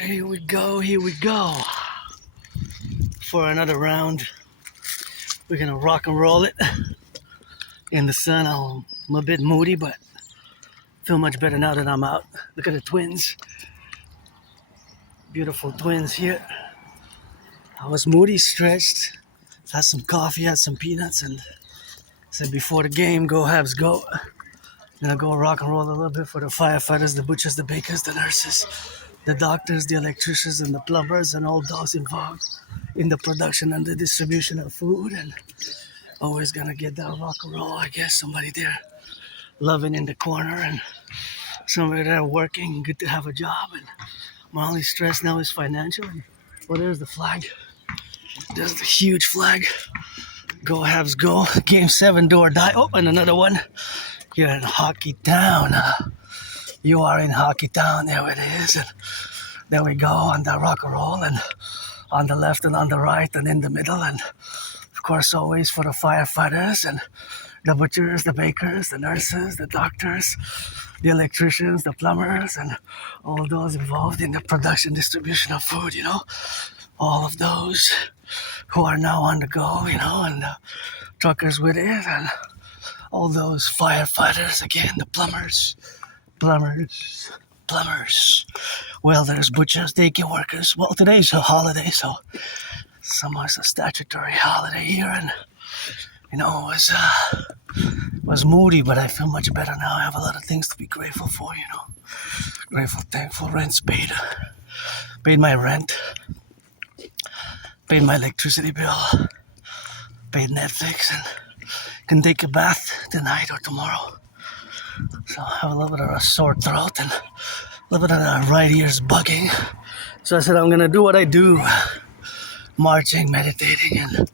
Here we go. For another round. We're gonna rock and roll it. In the sun, I'm a bit moody, but feel much better now that I'm out. Look at the twins. Beautiful twins here. I was moody, stretched, had some coffee, had some peanuts, and said before the game, go Habs go. Gonna go rock and roll a little bit for the firefighters, the butchers, the bakers, the nurses, the doctors, the electricians, and the plumbers, and all those involved in the production and the distribution of food. And always gonna get that rock and roll, I guess. Somebody there loving in the corner and somebody there working. Good to have a job. And my only stress now is financial. And, well, there's the flag. There's the huge flag. Go Habs go. Game 7, do or die. Oh, and another one. You're in Hockey Town. You are in Hockey Town. There it is. And there we go on the rock and roll. And on the left and on the right and in the middle. And of course, always for the firefighters and the butchers, the bakers, the nurses, the doctors, the electricians, the plumbers, and all those involved in the production, distribution of food, all of those who are now on the go, and the truckers with it, and all those firefighters, again, the plumbers, welders, butchers, daycare workers. Well, today's a holiday, so summer's a statutory holiday here, and it was moody, but I feel much better now. I have a lot of things to be grateful for, Grateful, thankful. Rent's paid. Paid my rent. Paid my electricity bill. Paid Netflix, and can take a bath tonight or tomorrow. So I have a little bit of a sore throat and a little bit of the right ear's bugging. So I said I'm gonna do what I do. Marching, meditating, and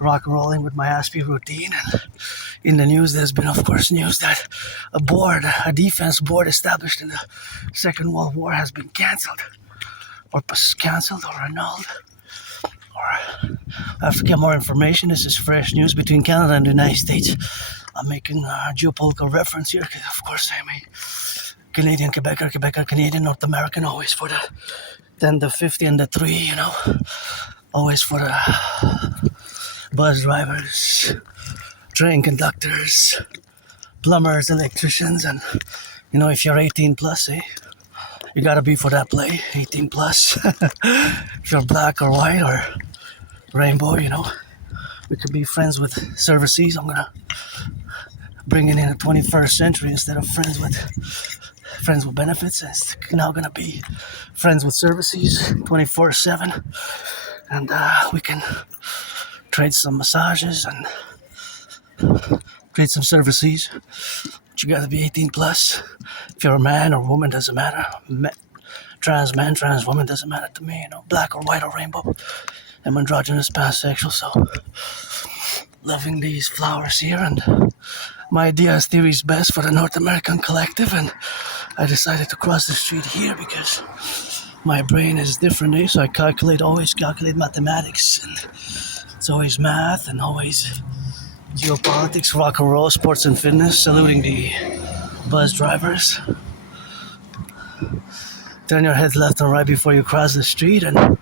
rock and rolling with my Aspie routine. And in the news, there's been, of course, news that a defense board established in the Second World War has been cancelled or annulled. Or I have to get more information. This is fresh news between Canada and the United States. I'm making a geopolitical reference here because, of course, I'm a Canadian, Quebecer, Canadian, North American, always for the 10, the 50, and the 3, Always for the bus drivers, train conductors, plumbers, electricians, and if you're 18 plus, you gotta be for that play, 18 plus. If you're black or white or rainbow, we could be friends with services. I'm gonna bring it in the 21st century instead of friends with benefits. It's now gonna be friends with services 24/7, and we can trade some massages and trade some services. But you gotta be 18 plus. If you're a man or woman, doesn't matter. Trans man, trans woman, doesn't matter to me. Black or white or rainbow. I'm androgynous, pansexual, so loving these flowers here. And my idea is theory is best for the North American Collectif, and I decided to cross the street here because my brain is different, so I always calculate mathematics, and it's always math and always geopolitics, rock and roll, sports and fitness, saluting the bus drivers. Turn your head left and right before you cross the street, and I'm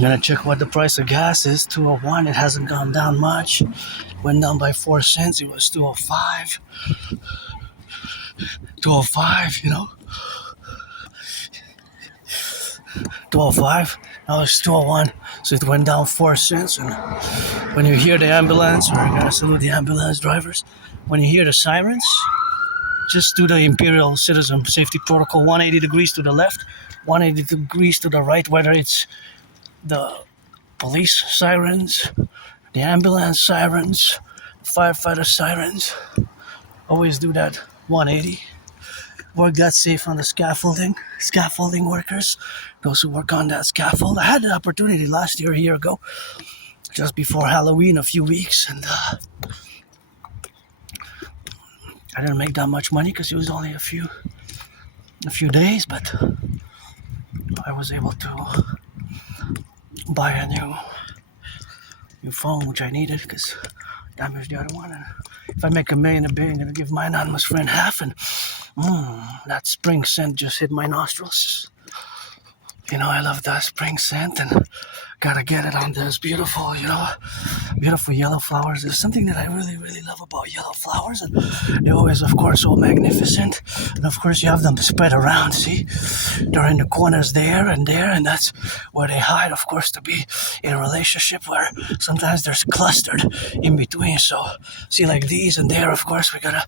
gonna check what the price of gas is. 201. It hasn't gone down much. Went down by 4 cents. It was 205. 205, 205. Now it's 201. So it went down 4 cents. And when you hear the ambulance, or I gotta salute the ambulance drivers, when you hear the sirens, just do the Imperial citizen safety protocol, 180 degrees to the left, 180 degrees to the right, whether it's the police sirens, the ambulance sirens, firefighter sirens. Always do that 180. Work that safe on the scaffolding workers, those who work on that scaffold. I had the opportunity last year, a year ago, just before Halloween, a few weeks, and I didn't make that much money because it was only a few days, but I was able to buy a new phone, which I needed because I damaged the other one. And if I make $1 million a day, I'm gonna give my anonymous friend half, and that spring scent just hit my nostrils. I love that spring scent and gotta get it on those beautiful, beautiful yellow flowers. There's something that I really, really love about yellow flowers, and they're always, of course, so magnificent. And of course, you have them spread around. See, they're in the corners there, and that's where they hide, of course, to be in a relationship where sometimes there's clustered in between. So, see, like these and there, of course, we gotta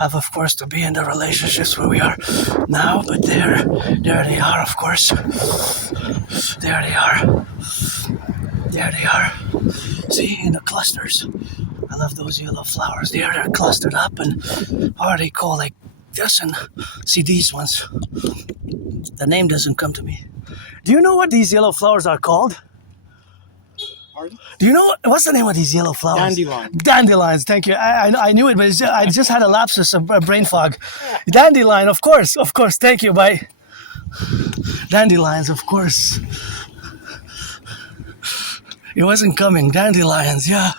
have, of course, to be in the relationships where we are now. But there they are, of course. There they are. There they are. See, in the clusters. I love those yellow flowers. They're clustered up, and how are they called? Like this, and see these ones. The name doesn't come to me. Do you know what these yellow flowers are called? Pardon? Do you know what's the name of these yellow flowers? Dandelion. Dandelions. Thank you. I knew it, but I just had a lapsus of brain fog. Dandelion, of course. Thank you. Bye. Dandelions, of course. It wasn't coming. Dandelions, yeah.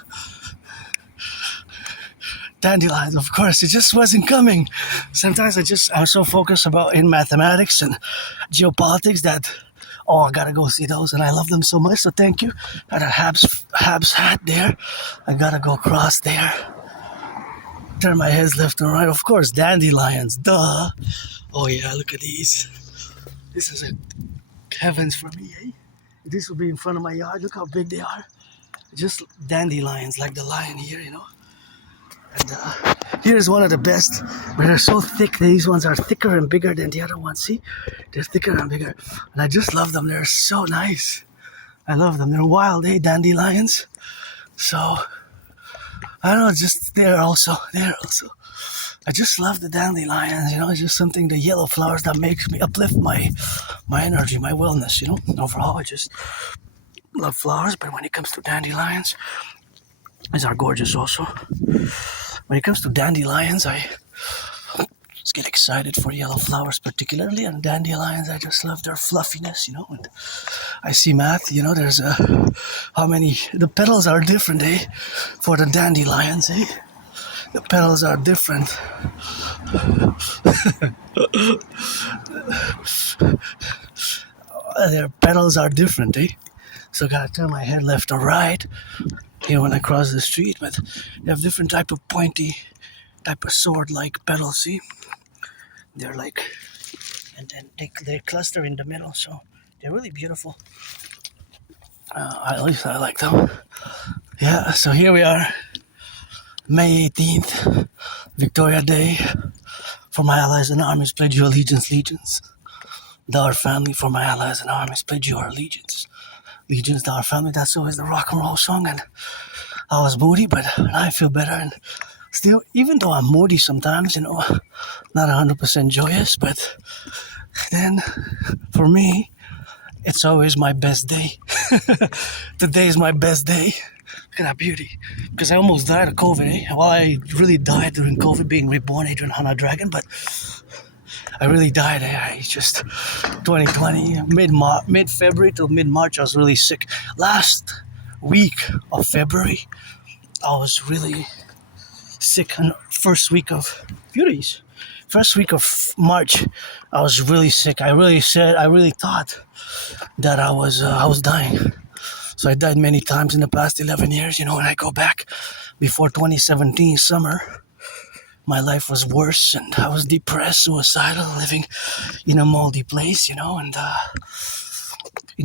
Dandelions, of course. It just wasn't coming. Sometimes I'm so focused in mathematics and geopolitics that, I gotta go see those, and I love them so much, so thank you. Got a Habs hat there. I gotta go across there. Turn my head left and right. Of course, dandelions, duh. Oh yeah, look at these. This is heavens for me, eh? This will be in front of my yard. Look how big they are. Just dandelions, like the lion here, And here's one of the best, but they're so thick. These ones are thicker and bigger than the other ones. See? They're thicker and bigger. And I just love them. They're so nice. I love them. They're wild, dandelions. So, I don't know, just there also. I just love the dandelions, It's just something, the yellow flowers that makes me uplift my energy, my wellness, Overall, I just love flowers, but when it comes to dandelions, these are gorgeous also. When it comes to dandelions, I just get excited for yellow flowers particularly, and dandelions, I just love their fluffiness, And I see math, there's how many, the petals are different, for the dandelions, The petals are different. Their petals are different, So I gotta turn my head left or right here when I cross the street, but they have different type of pointy, type of sword-like petals, see? They're like, and then they cluster in the middle, so they're really beautiful. At least I like them. Yeah, so here we are, May 18th, Victoria Day. For my allies and armies, pledge your legions. Our family, for my allies and armies, pledge your allegiance. Legions to our family, that's always the Rock&Roll song, and I was moody, but I feel better, and still, even though I'm moody sometimes, not 100% joyous, but then, for me, it's always my best day. Today is my best day. Look at that beauty. Because I almost died of COVID, Well, I really died during COVID, being reborn Adrian Hana Dragon, but I really died. I just 2020, mid-February till mid-March, I was really sick. Last week of February, I was really sick. And first week of March, I was really sick. I really thought that I was dying. So I died many times in the past 11 years, when I go back before 2017 summer. My life was worse, and I was depressed, suicidal, living in a moldy place, in a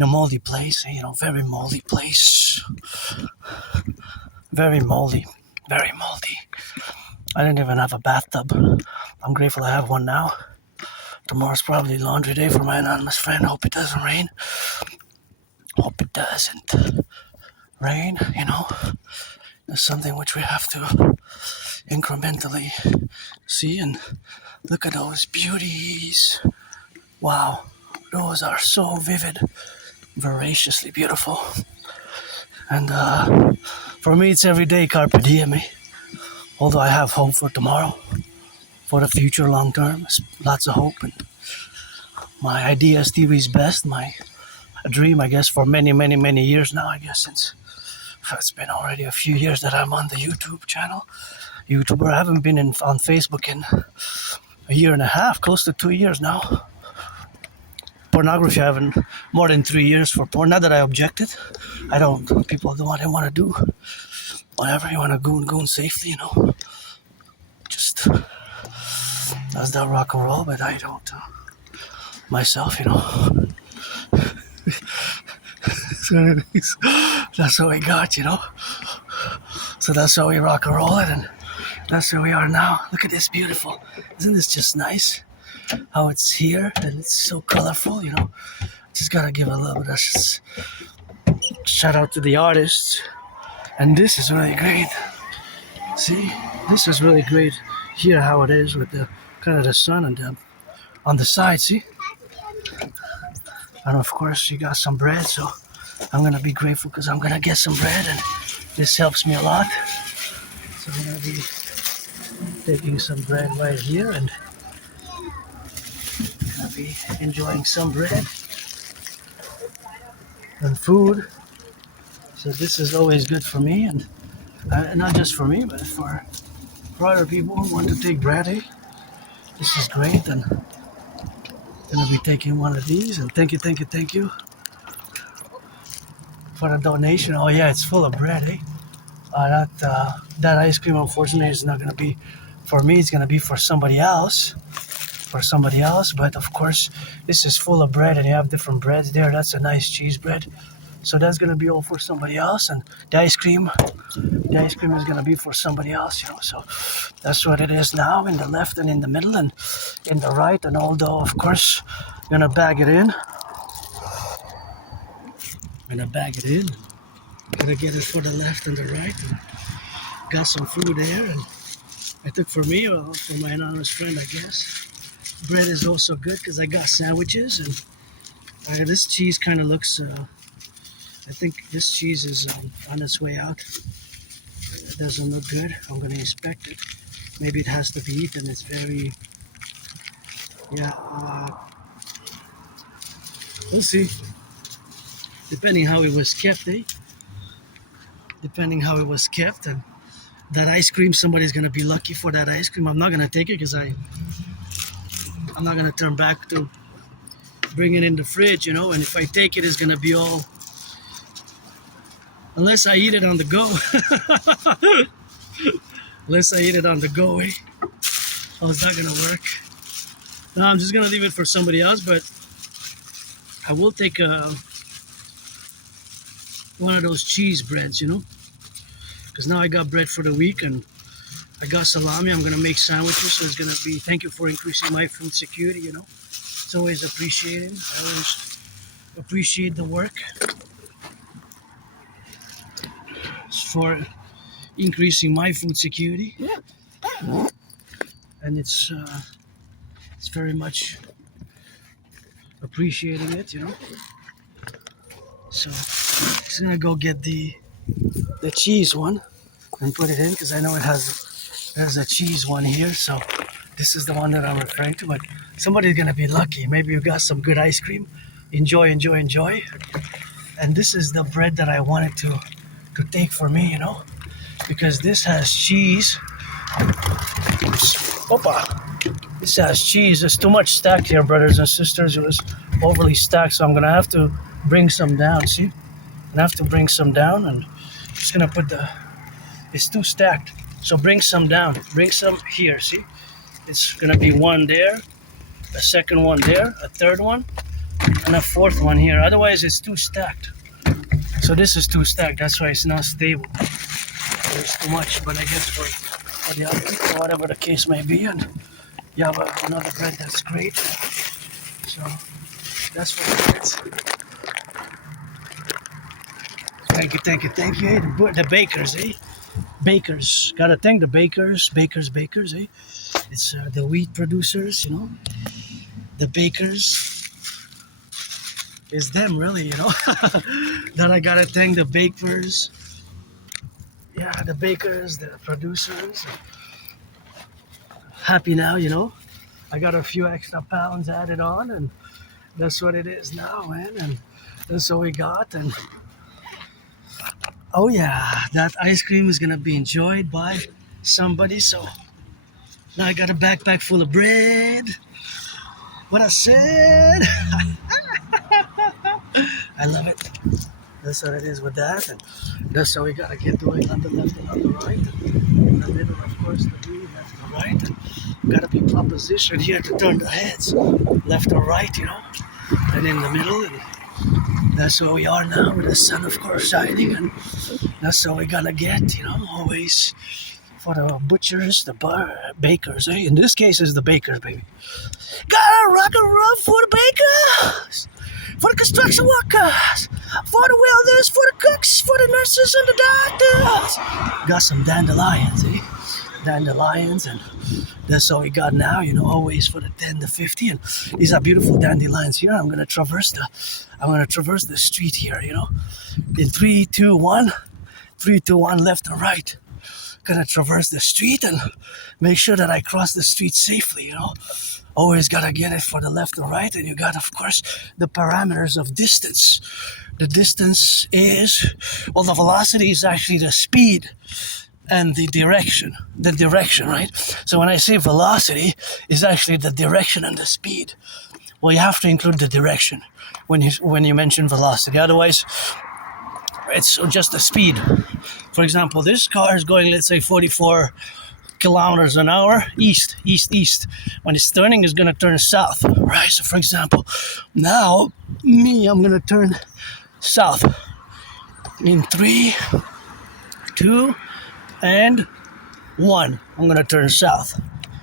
moldy place, very moldy place. Very moldy. I didn't even have a bathtub. I'm grateful I have one now. Tomorrow's probably laundry day for my anonymous friend. Hope it doesn't rain. Hope it doesn't rain, It's something which we have to incrementally see, and look at those beauties. Wow, those are so vivid, voraciously beautiful. And for me, it's every day carpe diem. Although I have hope for tomorrow, for the future, long term, lots of hope. And my idea is TV's best, my dream, I guess, for many, many, many years now. I guess since it's been already a few years that I'm on the YouTube channel. YouTuber. I haven't been on Facebook in a year and a half, close to 2 years now. pornography. I haven't more than 3 years for porn. Not that I objected. I don't. People do what they want to do. Whatever you want to goon safely, you know. Just that's that rock and roll, but I don't myself, you know. So that's what we got, you know. So that's how we rock and roll it, and that's where we are now. Look at this, beautiful. Isn't this just nice? How it's here and it's so colorful, you know. Just gotta give a little bit of shout out to the artists. And this is really great. See, this is really great here how it is with the kind of the sun and on the side. See, and of course you got some bread, so I'm gonna be grateful because I'm gonna get some bread, and this helps me a lot. So I'm gonna be taking some bread right here and gonna be enjoying some bread and food. So this is always good for me, and not just for me, but for other people who want to take bread. Eh? This is great, and gonna be taking one of these. And thank you for the donation. Oh yeah, it's full of bread. Eh? That ice cream, unfortunately, is not gonna be for me. It's gonna be for somebody else. But of course, this is full of bread, and you have different breads there. That's a nice cheese bread. So that's gonna be all for somebody else, and the ice cream is gonna be for somebody else, you know. So that's what it is now, in the left and in the middle and in the right. And although, of course, I'm gonna bag it in. Gonna get it for the left and the right. And got some food there, and I took for me or for my anonymous friend, I guess. Bread is also good because I got sandwiches, and this cheese kind of looks. I think this cheese is on its way out. It doesn't look good. I'm going to inspect it. Maybe it has to be eaten. It's very, yeah, we'll see. Depending how it was kept, eh? Depending how it was kept. And that ice cream, somebody's going to be lucky for that ice cream. I'm not going to take it because I'm not going to turn back to bring it in the fridge, you know. And if I take it, it's going to be all... Unless I eat it on the go. Eh? Oh, it's not gonna work. No, I'm just gonna leave it for somebody else, but I will take one of those cheese breads, you know? Because now I got bread for the week, and I got salami. I'm gonna make sandwiches, so it's gonna be, thank you for increasing my food security, you know? It's always appreciated. I always appreciate the work. For increasing my food security, and it's very much appreciating it, you know. So just gonna go get the cheese one and put it in because I know there's a cheese one here. So this is the one that I'm referring to. But somebody's gonna be lucky. Maybe you got some good ice cream. Enjoy. And this is the bread that I wanted to take for me, you know, because this has cheese. This has cheese. There's too much stacked here, brothers and sisters. It was overly stacked, so I'm gonna have to bring some down. See, I'm gonna have to bring some down, and I'm just gonna put it's too stacked. So bring some down. Bring some here. See, it's gonna be one there, a second one there, a third one, and a fourth one here. Otherwise, it's too stacked. So this is too stacked, that's why it's not stable. There's too much, but I guess for the other people, whatever the case may be, and you have another bread that's great. So that's what it is. Thank you. Hey, the bakers, eh? Bakers, gotta thank the bakers, eh? It's the wheat producers, you know. The bakers. It's them really, you know. Then I gotta thank the bakers. Yeah, the bakers, the producers. Happy now, you know. I got a few extra pounds added on, and that's what it is now, man. And that's what we got. And oh yeah, that ice cream is gonna be enjoyed by somebody. So now I got a backpack full of bread. What I said. that's what it is with that, and that's how we gotta get doing on the left and on the right. In the middle, of course, the view, left and right. And gotta be propositioned here to turn the heads, left or right, and in the middle. And that's where we are now with the sun, of course, shining, and that's how we gotta get, always for the butchers, the bakers. In this case, it's the bakers, baby. Gotta rock and roll for the bakers, for the construction workers, for the welders, for the cooks, for the nurses and the doctors. Got some dandelions, Dandelions, and that's all we got now, always for the 10 to 50. And these are beautiful dandelions here. I'm gonna traverse the street here, in 3, 2, 1. 3, 2, 1, left and right. Gonna traverse the street and make sure that I cross the street safely, Always gotta get it for the left and right, and you got, of course, the parameters of distance. The distance is, the velocity is actually the speed and the direction, right? So when I say velocity, is actually the direction and the speed. Well, you have to include the direction when you mention velocity. Otherwise, it's just the speed. For example, this car is going, let's say, 44 kilometers an hour, east. When it's turning, it's going to turn south, right? So, for example, now, I'm going to turn south in 3, 2, and 1. I'm going to turn south.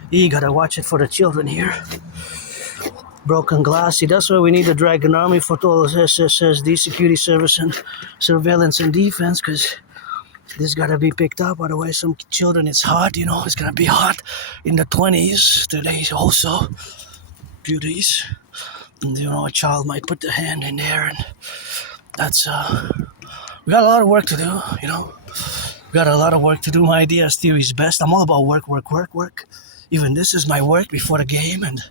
You got to watch it for the children here. Broken glass. See, that's why we need the Dragon Army for all those SSSD, security service and surveillance and defense, because this got to be picked up. Otherwise, some children, it's hot, it's going to be hot in the 20s today also. Beauties. And, a child might put the hand in there, and that's, we got a lot of work to do, We got a lot of work to do. My idea is theory is best. I'm all about work. Even this is my work before the game, and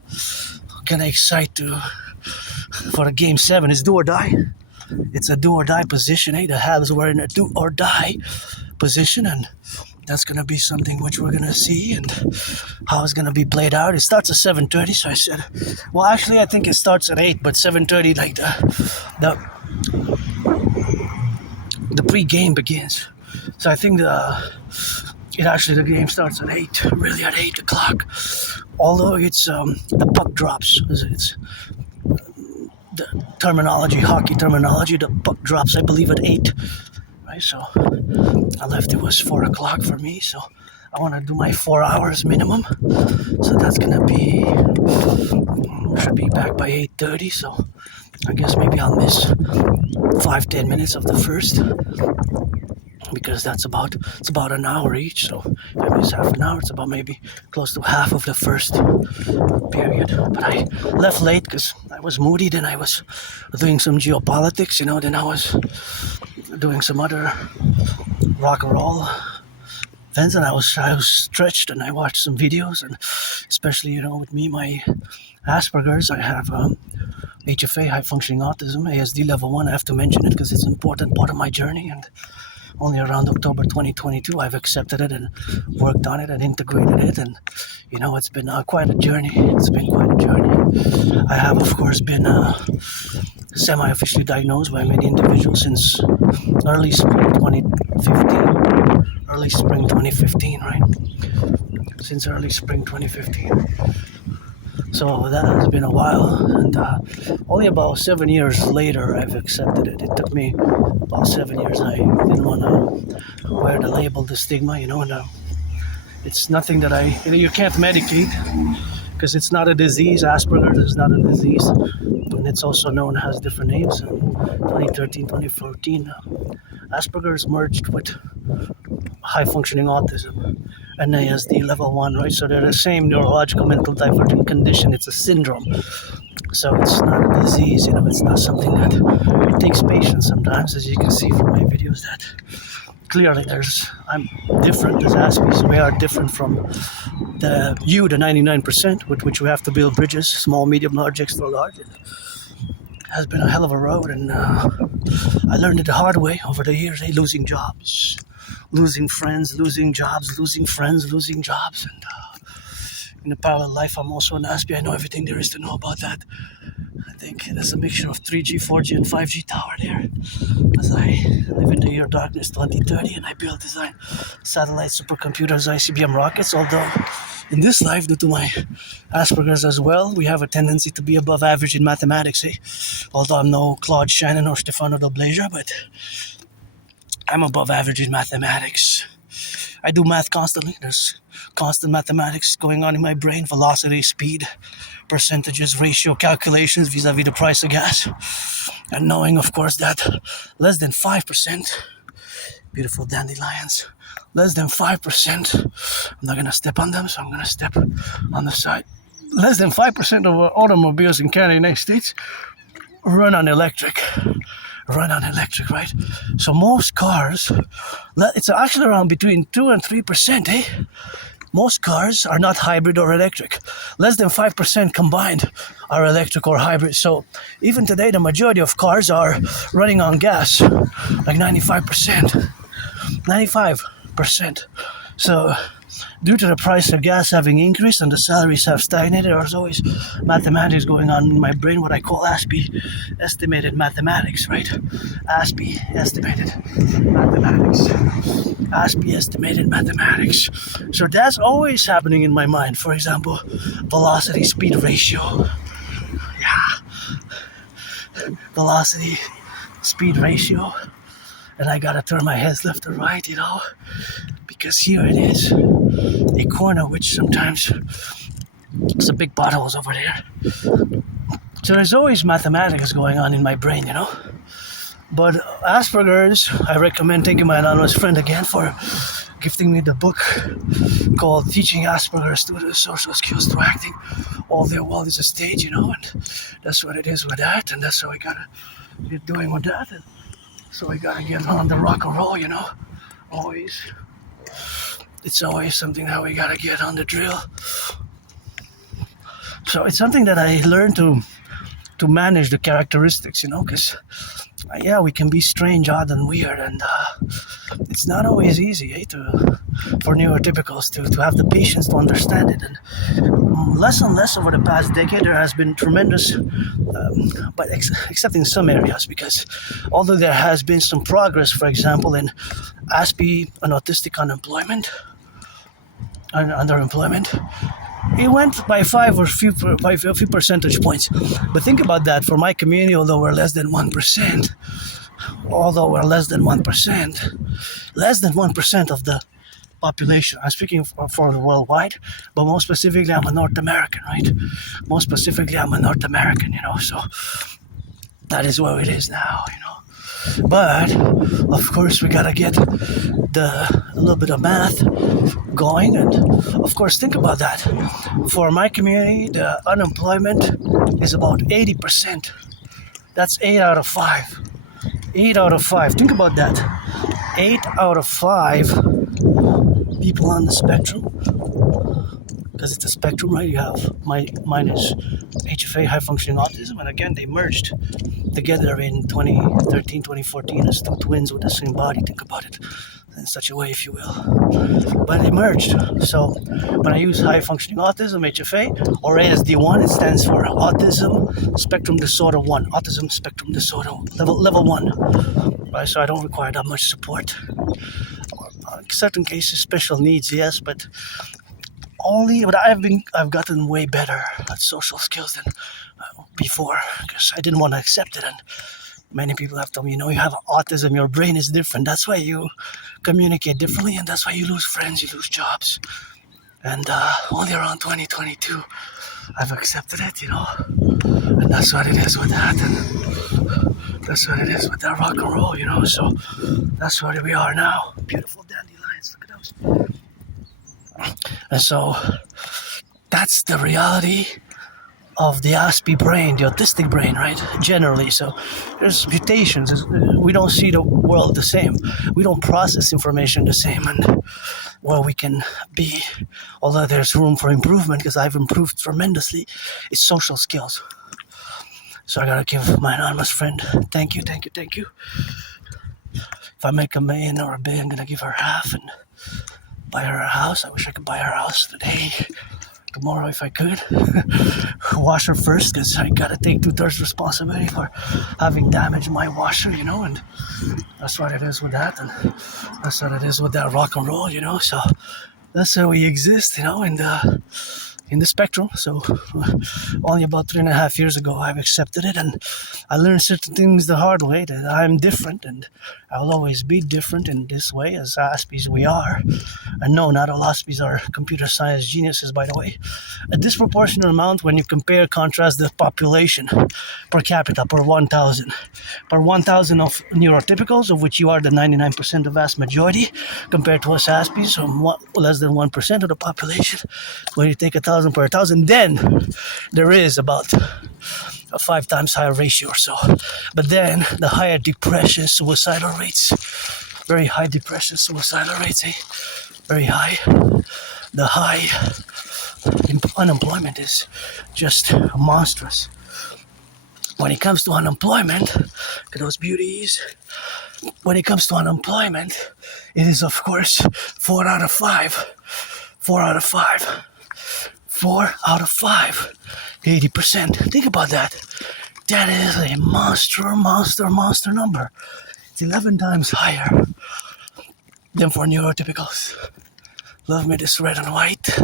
kind of excited for the game 7. It's do or die. It's a do or die position. The Habs were in a do or die position, and that's going to be something which we're going to see and how it's going to be played out. It starts at 7:30, so I said, well, actually, I think it starts at 8, but 7:30, like the pre-game begins. So I think the game starts at 8, really at 8 o'clock. Although it's the puck drops. It's the terminology, hockey terminology. The puck drops, I believe, at 8. Right, so I left. It was 4 o'clock for me. So I want to do my 4 hours minimum. So that's gonna be. Should be back by 8:30. So I guess maybe I'll miss 5-10 minutes of the first. Because it's about an hour each, so if I miss half an hour, it's about maybe close to half of the first period. But I left late because I was moody, then I was doing some geopolitics, then I was doing some other Rock&Roll events, and I was stretched, and I watched some videos, and especially, with me, my Asperger's, I have HFA, high functioning autism, ASD level 1. I have to mention it because it's an important part of my journey, and only around October 2022, I've accepted it and worked on it and integrated it. And, it's been quite a journey. I have, of course, been semi-officially diagnosed by many individuals since early spring 2015, right? Since early spring 2015. So that has been a while, and only about 7 years later I've accepted it. It took me about 7 years. I didn't want to wear the label, the stigma, and it's nothing that you can't medicate because it's not a disease. Asperger's is not a disease, and it's also known as different names. In 2013, 2014, Asperger's merged with high functioning autism. NASD level 1, right? So they're the same neurological mental divergent condition. It's a syndrome. So it's not a disease, it's not something that it takes patience sometimes, as you can see from my videos, that clearly I'm different as Aspie. So we are different from the 99%, with which we have to build bridges, small, medium, large, extra large. It has been a hell of a road, and I learned it the hard way over the years, losing jobs, losing friends, losing jobs, losing friends, losing jobs. And in a parallel life, I'm also an Aspie. I know everything there is to know about that. I think There's a mixture of 3G, 4G, and 5G tower there. As I live in the year darkness 2030 and I build design satellite supercomputers, ICBM rockets, although in this life, due to my Asperger's as well, we have a tendency to be above average in mathematics, eh? Although I'm no Claude Shannon or Stefano Del Blazer, but I'm above average in mathematics. I do math constantly. There's constant mathematics going on in my brain. Velocity, speed, percentages, ratio calculations vis-a-vis the price of gas. And knowing, of course, that less than 5%, beautiful dandelions, less than 5%, I'm not going to step on them, so I'm going to step on the side. Less than 5% of automobiles in Canada, United States, run on electric, right? So most cars, it's actually around between 2 and 3%, eh? Most cars are not hybrid or electric. Less than 5% combined are electric or hybrid. So even today, the majority of cars are running on gas, like 95%. 95%. So due to the price of gas having increased and the salaries have stagnated, there's always mathematics going on in my brain, what I call Aspie estimated mathematics, right? Aspie estimated mathematics. Aspie estimated mathematics. So that's always happening in my mind. For example, velocity speed ratio. Yeah. Velocity speed ratio. And I gotta turn my head left or right, because here it is, a corner which sometimes it's a big potholes over there. So there's always mathematics going on in my brain, But Asperger's, I recommend thanking my anonymous friend again for gifting me the book called Teaching Asperger's Students Social Skills Through Acting. All their world is a stage, and that's what it is with that, and that's what we gotta get doing with that. And so we gotta get on the rock and roll, always. It's always something that we gotta get on the drill. So it's something that I learned to manage the characteristics, because we can be strange, odd, and weird, and it's not always easy for neurotypicals to have the patience to understand it. And less and less over the past decade, there has been tremendous, but except in some areas, because although there has been some progress, for example, in Aspie and autistic unemployment and underemployment, it went by a few percentage points. But think about that. For my community, although we're less than 1%, less than 1% of the population. I'm speaking for the worldwide, but most specifically, I'm a North American, right? So that is where it is now, But of course, we gotta get a little bit of math going, and of course, think about that. For my community, the unemployment is about 80%. That's 8 out of 5. 8 out of 5. Think about that. 8 out of 5 people on the spectrum, because it's a spectrum, right? You have mine is HFA, high functioning autism, and again they merged together in 2013, 2014 as two twins with the same body. Think about it in such a way, if you will. But they merged. So when I use high functioning autism, HFA, or ASD1, it stands for Autism Spectrum Disorder 1. Autism Spectrum Disorder level 1. Right? So I don't require that much support. In certain cases, special needs, yes, but I've gotten way better at social skills than before, because I didn't want to accept it. And many people have told me, you have autism, your brain is different. That's why you communicate differently, and that's why you lose friends, you lose jobs. And only around 2022, I've accepted it, And that's what it is with that, and that's what it is with that rock and roll, So that's where we are now. Beautiful dandelions, look at those. And so that's the reality of the Aspie brain, the autistic brain, right? Generally. So there's mutations. We don't see the world the same. We don't process information the same. And where we can be, although there's room for improvement, because I've improved tremendously, is social skills. So I gotta give my anonymous friend, thank you. If I make $1 million or $1 billion, I'm gonna give her half and buy her a house. I wish I could buy her a house today. tomorrow if I could. Wash her first because I gotta take 2/3 responsibility for having damaged my washer, and that's what it is with that, and that's what it is with that rock and roll, so that's how we exist, in the spectrum. So only about 3.5 years ago, I've accepted it, and I learned certain things the hard way, that I'm different, and I'll always be different in this way. As Aspies, we are. And no, not all Aspies are computer science geniuses, by the way. A disproportionate amount when you contrast the population per capita, per 1,000. Per 1,000 of neurotypicals, of which you are the 99% of vast majority, compared to us Aspies, so less than 1% of the population. When you take 1,000 per 1,000, then there is about a 5 times higher ratio or so. But then the higher depression, suicidal rates, very high depression, suicidal rates, very high. The high unemployment is just monstrous. When it comes to unemployment, look at those beauties. When it comes to unemployment, it is of course 4 out of 5. 4 out of 5. 4 out of 5. 80%. Think about that. That is a monster number. It's 11 times higher than for neurotypicals. Love me this red and white.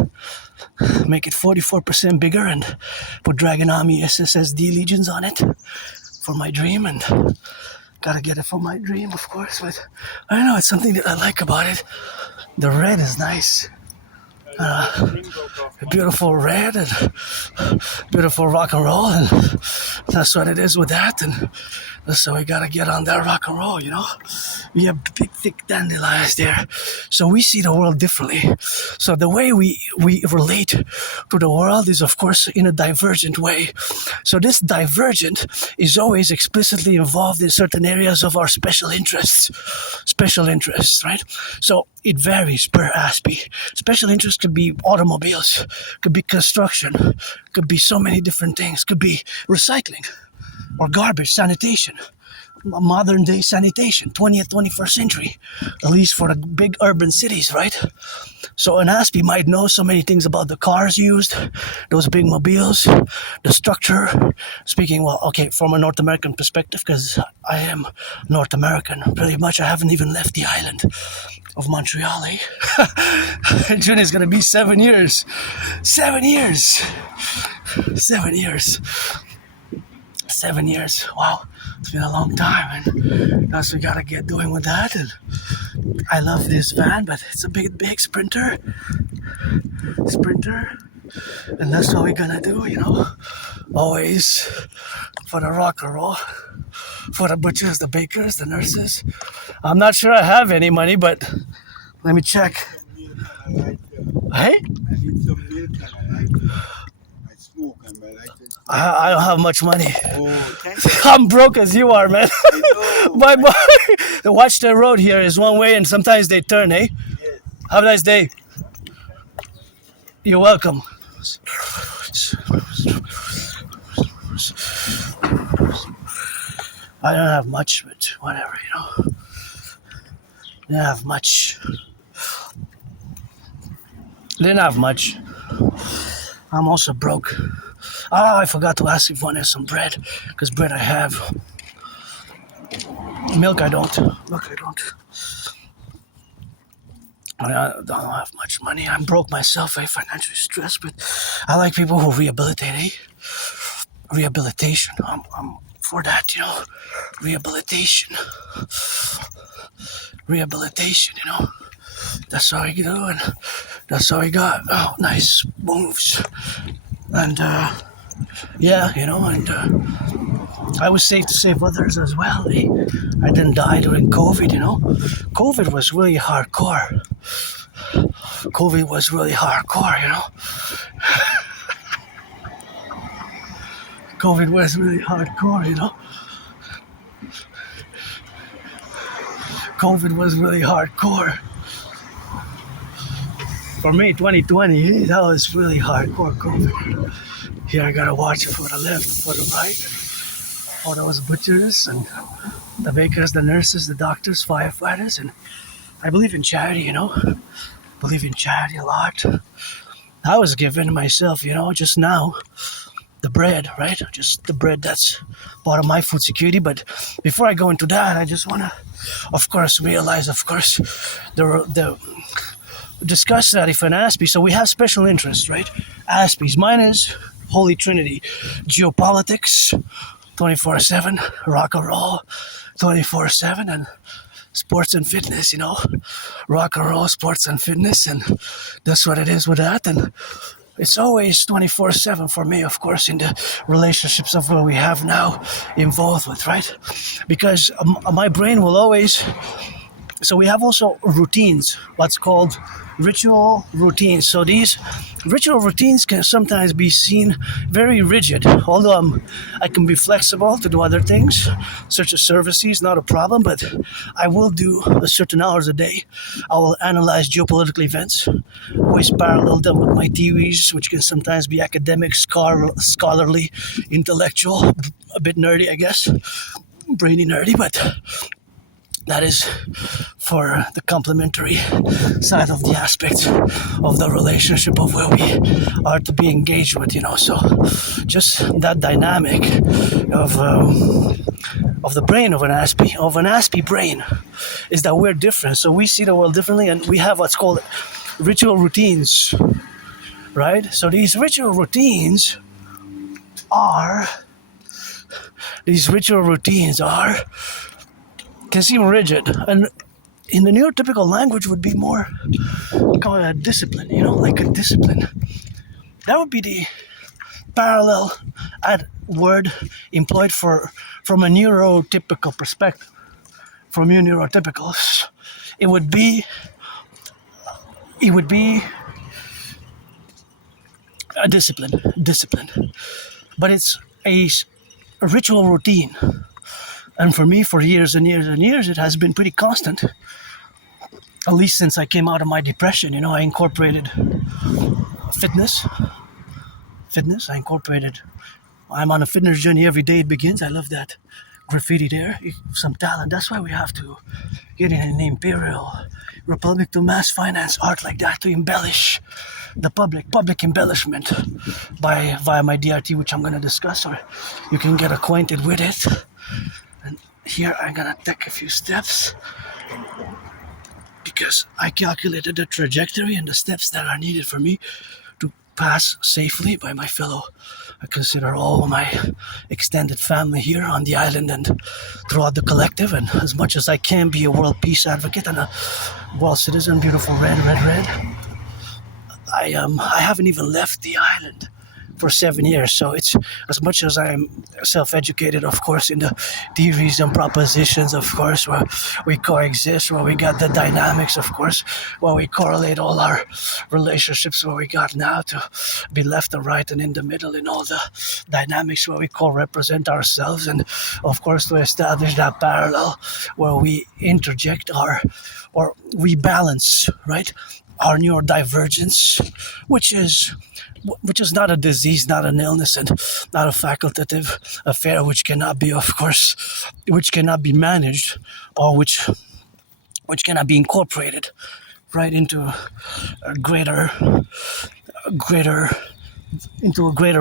Make it 44% bigger and put Dragon Army SSSD Legions on it for my dream, and gotta get it for my dream, of course, but I don't know, it's something that I like about it. The red is nice. Beautiful red and beautiful rock and roll, and that's what it is with that, and so we gotta get on that rock and roll, We have big, thick dandelions there, so we see the world differently. So the way we relate to the world is, of course, in a divergent way. So this divergent is always explicitly involved in certain areas of our special interests, right? So it varies per Aspie. Special interests could be automobiles, could be construction, could be so many different things, could be recycling or garbage, sanitation, modern day sanitation, 20th, 21st century, at least for the big urban cities, right? So an Aspie might know so many things about the cars used, those big mobiles, the structure. Speaking, from a North American perspective, because I am North American, pretty much. I haven't even left the island of Montreal, June is going to be 7 years. 7 years. 7 years. 7 years. Wow. It's been a long time, and that's what we gotta get doing with that. And I love this van, but it's a big sprinter, and that's what we're gonna do, always for the rock and roll, for the butchers, the bakers, the nurses. I'm not sure I have any money, but let me check. Hey? I need some milk and I like it. I smoke and I like it. I don't have much money. Oh, thank you. I'm broke as you are, man. I know. The watch the road here is one way, and sometimes they turn, Yes. Have a nice day. You're welcome. I don't have much, but whatever, I don't have much. Didn't have much. I'm also broke. Oh, I forgot to ask if one has some bread, because bread I have. Milk I don't. I don't have much money. I'm broke myself, financially stressed, but I like people who rehabilitate, Rehabilitation. I'm for that, Rehabilitation. That's how we do, and that's how we got nice moves. And I was safe to save others as well. I didn't die during COVID, COVID was really hardcore. COVID was really hardcore. For me, 2020, that was really hardcore COVID. Here I gotta watch for the left, for the right, for those butchers and the bakers, the nurses, the doctors, firefighters, and I believe in charity, believe in charity a lot. I was given myself, just now, the bread, right? Just the bread that's part of my food security. But before I go into that, I just want to, of course, realize, of course, the discuss that if an Aspie, so we have special interests, right? Aspies. Mine is Holy Trinity, Geopolitiks, 24/7, Rock&Roll, 24/7, and sports and fitness, Rock&Roll, sports and fitness, and that's what it is with that. And it's always 24/7 for me, of course, in the relationships of what we have now involved with, right? Because my brain will always. So we have also routines, what's called ritual routines. So these ritual routines can sometimes be seen very rigid, although I can be flexible to do other things, such as services, not a problem, but I will do a certain hours a day. I will analyze geopolitical events, always parallel them with my theories, which can sometimes be academic, scholarly, intellectual, a bit nerdy, I guess, brainy nerdy, but that is for the complementary side of the aspect of the relationship of where we are to be engaged with, So just that dynamic of the brain of an Aspie brain, is that we're different. So we see the world differently, and we have what's called ritual routines, right? So these ritual routines are can seem rigid, and in the neurotypical language would be more called a discipline, like a discipline. That would be the parallel word employed from a neurotypical perspective. From you neurotypicals, it would be a discipline, but it's a ritual routine. And for me, for years and years and years, it has been pretty constant. At least since I came out of my depression, I incorporated fitness. I'm on a fitness journey every day. It begins. I love that graffiti there. Some talent. That's why we have to get in an Imperial Republic to mass finance art like that, to embellish the public embellishment via my DRT, which I'm going to discuss, or you can get acquainted with it. And here I'm gonna take a few steps because I calculated the trajectory and the steps that are needed for me to pass safely by my fellow. I consider all my extended family here on the island and throughout the collective, and as much as I can be a world peace advocate and a world citizen. Beautiful red. I haven't even left the island for 7 years. So it's, as much as I'm self-educated, of course, in the theories and propositions, of course, where we coexist, where we got the dynamics, of course, where we correlate all our relationships, where we got now to be left and right and in the middle in all the dynamics where we co-represent ourselves, and of course to establish that parallel where we interject or we balance, right, our neurodivergence, which is not a disease, not an illness, and not a facultative affair, which cannot be, of course, which cannot be managed, or which cannot be incorporated, right, into a greater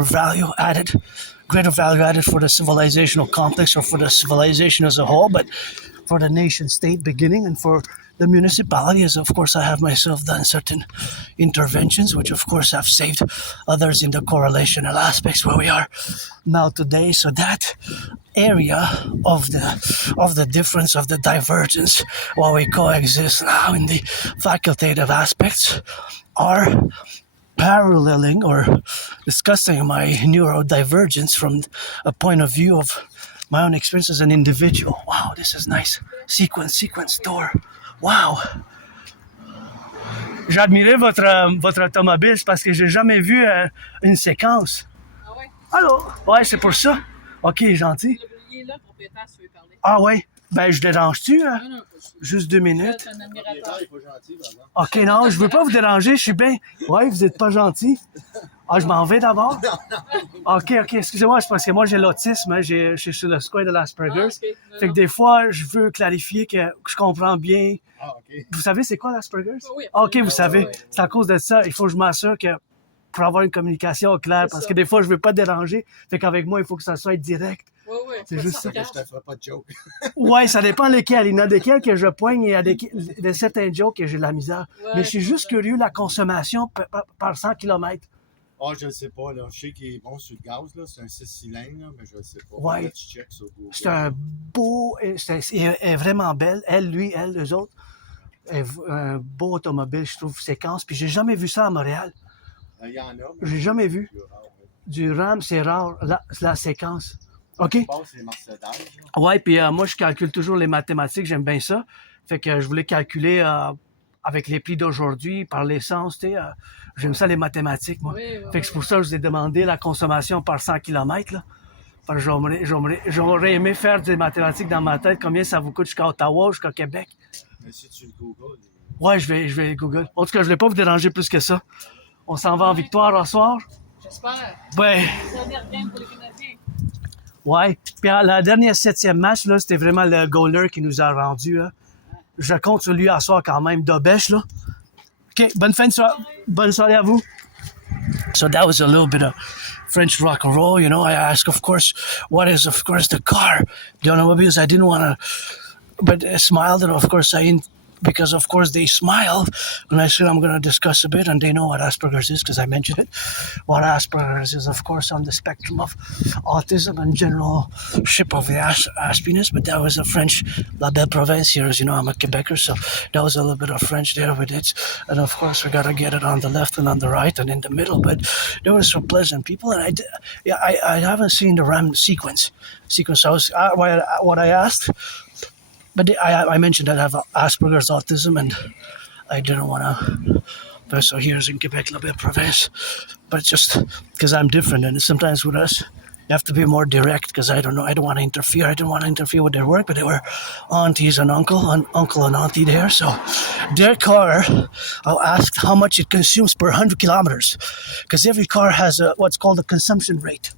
value added for the civilizational complex, or for the civilization as a whole, but for the nation state beginning, and for the municipality, as of course I have myself done certain interventions, which of course have saved others in the correlational aspects where we are now today. So that area of the difference, of the divergence, while we coexist now in the facultative aspects, are paralleling or discussing my neurodivergence from a point of view of my own experience as an individual. Wow, this is nice. Sequence door. Wow. J'ai admiré votre automobile parce que j'ai jamais vu une séquence. Ah ouais? Allô? Ouais, c'est pour ça. Ok, gentil. Il est là, propriétaire, si tu veux parler. Ah ouais? Ben, je dérange-tu? Non, pas Juste 2 minutes. C'est un admirateur. Ok, non, je veux pas vous déranger, je suis bien. Ouais, vous êtes pas gentil. Ah, je m'en vais d'abord? Ok, excusez-moi, c'est parce que moi j'ai l'autisme, hein, je suis sur le square de l'Asperger's. Okay. Fait que des fois, je veux clarifier que je comprends bien. Ah, ok. Vous savez c'est quoi l'Asperger's? Oui, Ok, vous savez. C'est à cause de ça, il faut que je m'assure que pour avoir une communication claire, C'est parce ça. que des fois, je veux pas déranger. Fait qu'avec moi, il faut que ça soit direct. Oui, oui. C'est juste ça. Je te ferai pas de joke. Ouais, ça dépend lesquels. Il y en a desquels que je poigne et il y a de certains jokes que j'ai de la misère. Ouais, Mais je suis je juste comprends. curieux, la consommation par 100 km. Ah, je ne sais pas, là. Je sais qu'il est bon sur le gaz, là. C'est un 6 cylindres, là, mais je ne sais pas. Ouais. Là, tu check sur Google. C'est un beau... Elle est vraiment belle. Elle, lui, elle, eux autres. Un beau automobile, je trouve, séquence. Puis j'ai jamais vu ça à Montréal. Il y en a, mais J'ai jamais vu. plus rare, ouais. Du RAM, c'est rare, la séquence. OK? Je pense que c'est Mercedes, là. Ouais, puis moi, je calcule toujours les mathématiques, j'aime bien ça. Fait que je voulais calculer avec les prix d'aujourd'hui, par l'essence, tu sais. J'aime ça, les mathématiques, moi. Oui, oui, Fait que c'est pour ça que je vous ai demandé la consommation par 100 km, là. Parce que j'aurais aimé faire des mathématiques dans ma tête, combien ça vous coûte jusqu'à Ottawa, jusqu'à Québec. Mais si tu le googles, Ouais, je vais Google. En tout cas, je ne vais pas vous déranger plus que ça. On s'en va en victoire ce soir? J'espère. Ouais. Dernière game pour les Canadiens. Ouais. Puis la dernière 7e match, là, c'était vraiment le goaler qui nous a rendu. Hein. Je compte sur lui à soir quand même, Dobèche, là. OK, bonne fin de soirée. Bonne soirée à vous. So that was a little bit of French rock and roll, you know. I asked, of course, what is, of course, the car? You know, because I didn't want to, but I smiled, and of course because of course they smiled when I said I'm going to discuss a bit, and they know what Asperger's is because I mentioned it. What Asperger's is, of course, on the spectrum of autism and general ship of the Aspiesque, but that was a French label province here, as you know, I'm a Quebecer, so that was a little bit of French there with it. And of course, we got to get it on the left and on the right and in the middle, but they were so pleasant people, and I haven't seen the RAM sequence. I was, what I asked, but I mentioned that I have Asperger's autism, and I didn't want to. So here's in Quebec, La Belle Province. But just because I'm different, and sometimes with us, you have to be more direct because I don't know. I don't want to interfere. I didn't want to interfere with their work, but they were aunties and uncle and auntie there. So their car, I asked how much it consumes per 100 kilometers, because every car has what's called a consumption rate.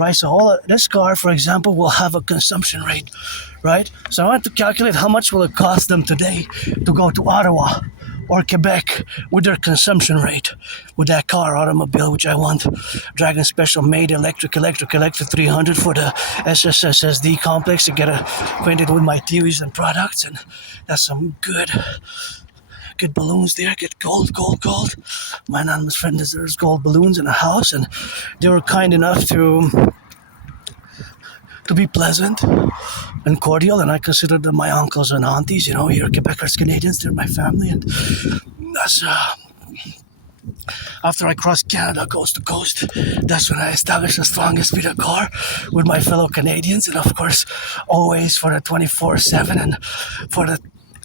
Right, so this car, for example, will have a consumption rate, right? So I want to calculate how much will it cost them today to go to Ottawa or Quebec with their consumption rate, with that car, automobile, which I want. Dragon Special made electric 300 for the SSSD complex to get acquainted with my theories and products, and that's some good balloons there, get gold. My anonymous friend deserves gold balloons in a house, and they were kind enough to be pleasant and cordial, and I consider them my uncles and aunties, you know, here Quebecers, Canadians, they're my family, and that's, after I crossed Canada coast to coast, that's when I established the strongest bit of car with my fellow Canadians, and of course, always for the 24/7 and for the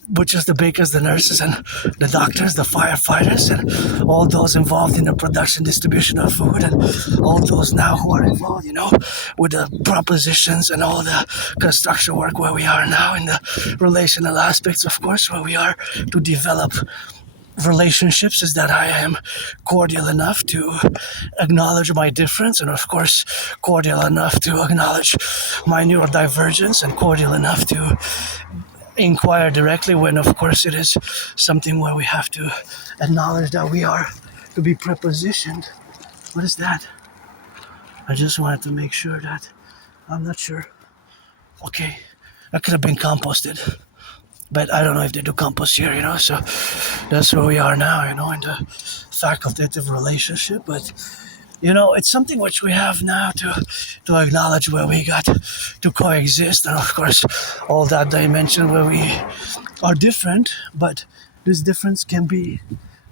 butchers, the bakers, the nurses, and the doctors, the firefighters, and all those involved in the production, distribution of food, and all those now who are involved, you know, with the propositions and all the construction work where we are now, in the relational aspects, of course, where we are to develop relationships, is that I am cordial enough to acknowledge my difference, and of course cordial enough to acknowledge my neurodivergence, and cordial enough to inquire directly when, of course, it is something where we have to acknowledge that we are to be prepositioned. What is that? I just wanted to make sure that I'm not sure. Okay, that could have been composted, but I don't know if they do compost here, you know, so that's where we are now, you know, in the facultative relationship. But you know, it's something which we have now to acknowledge where we got to coexist, and of course all that dimension where we are different, but this difference can be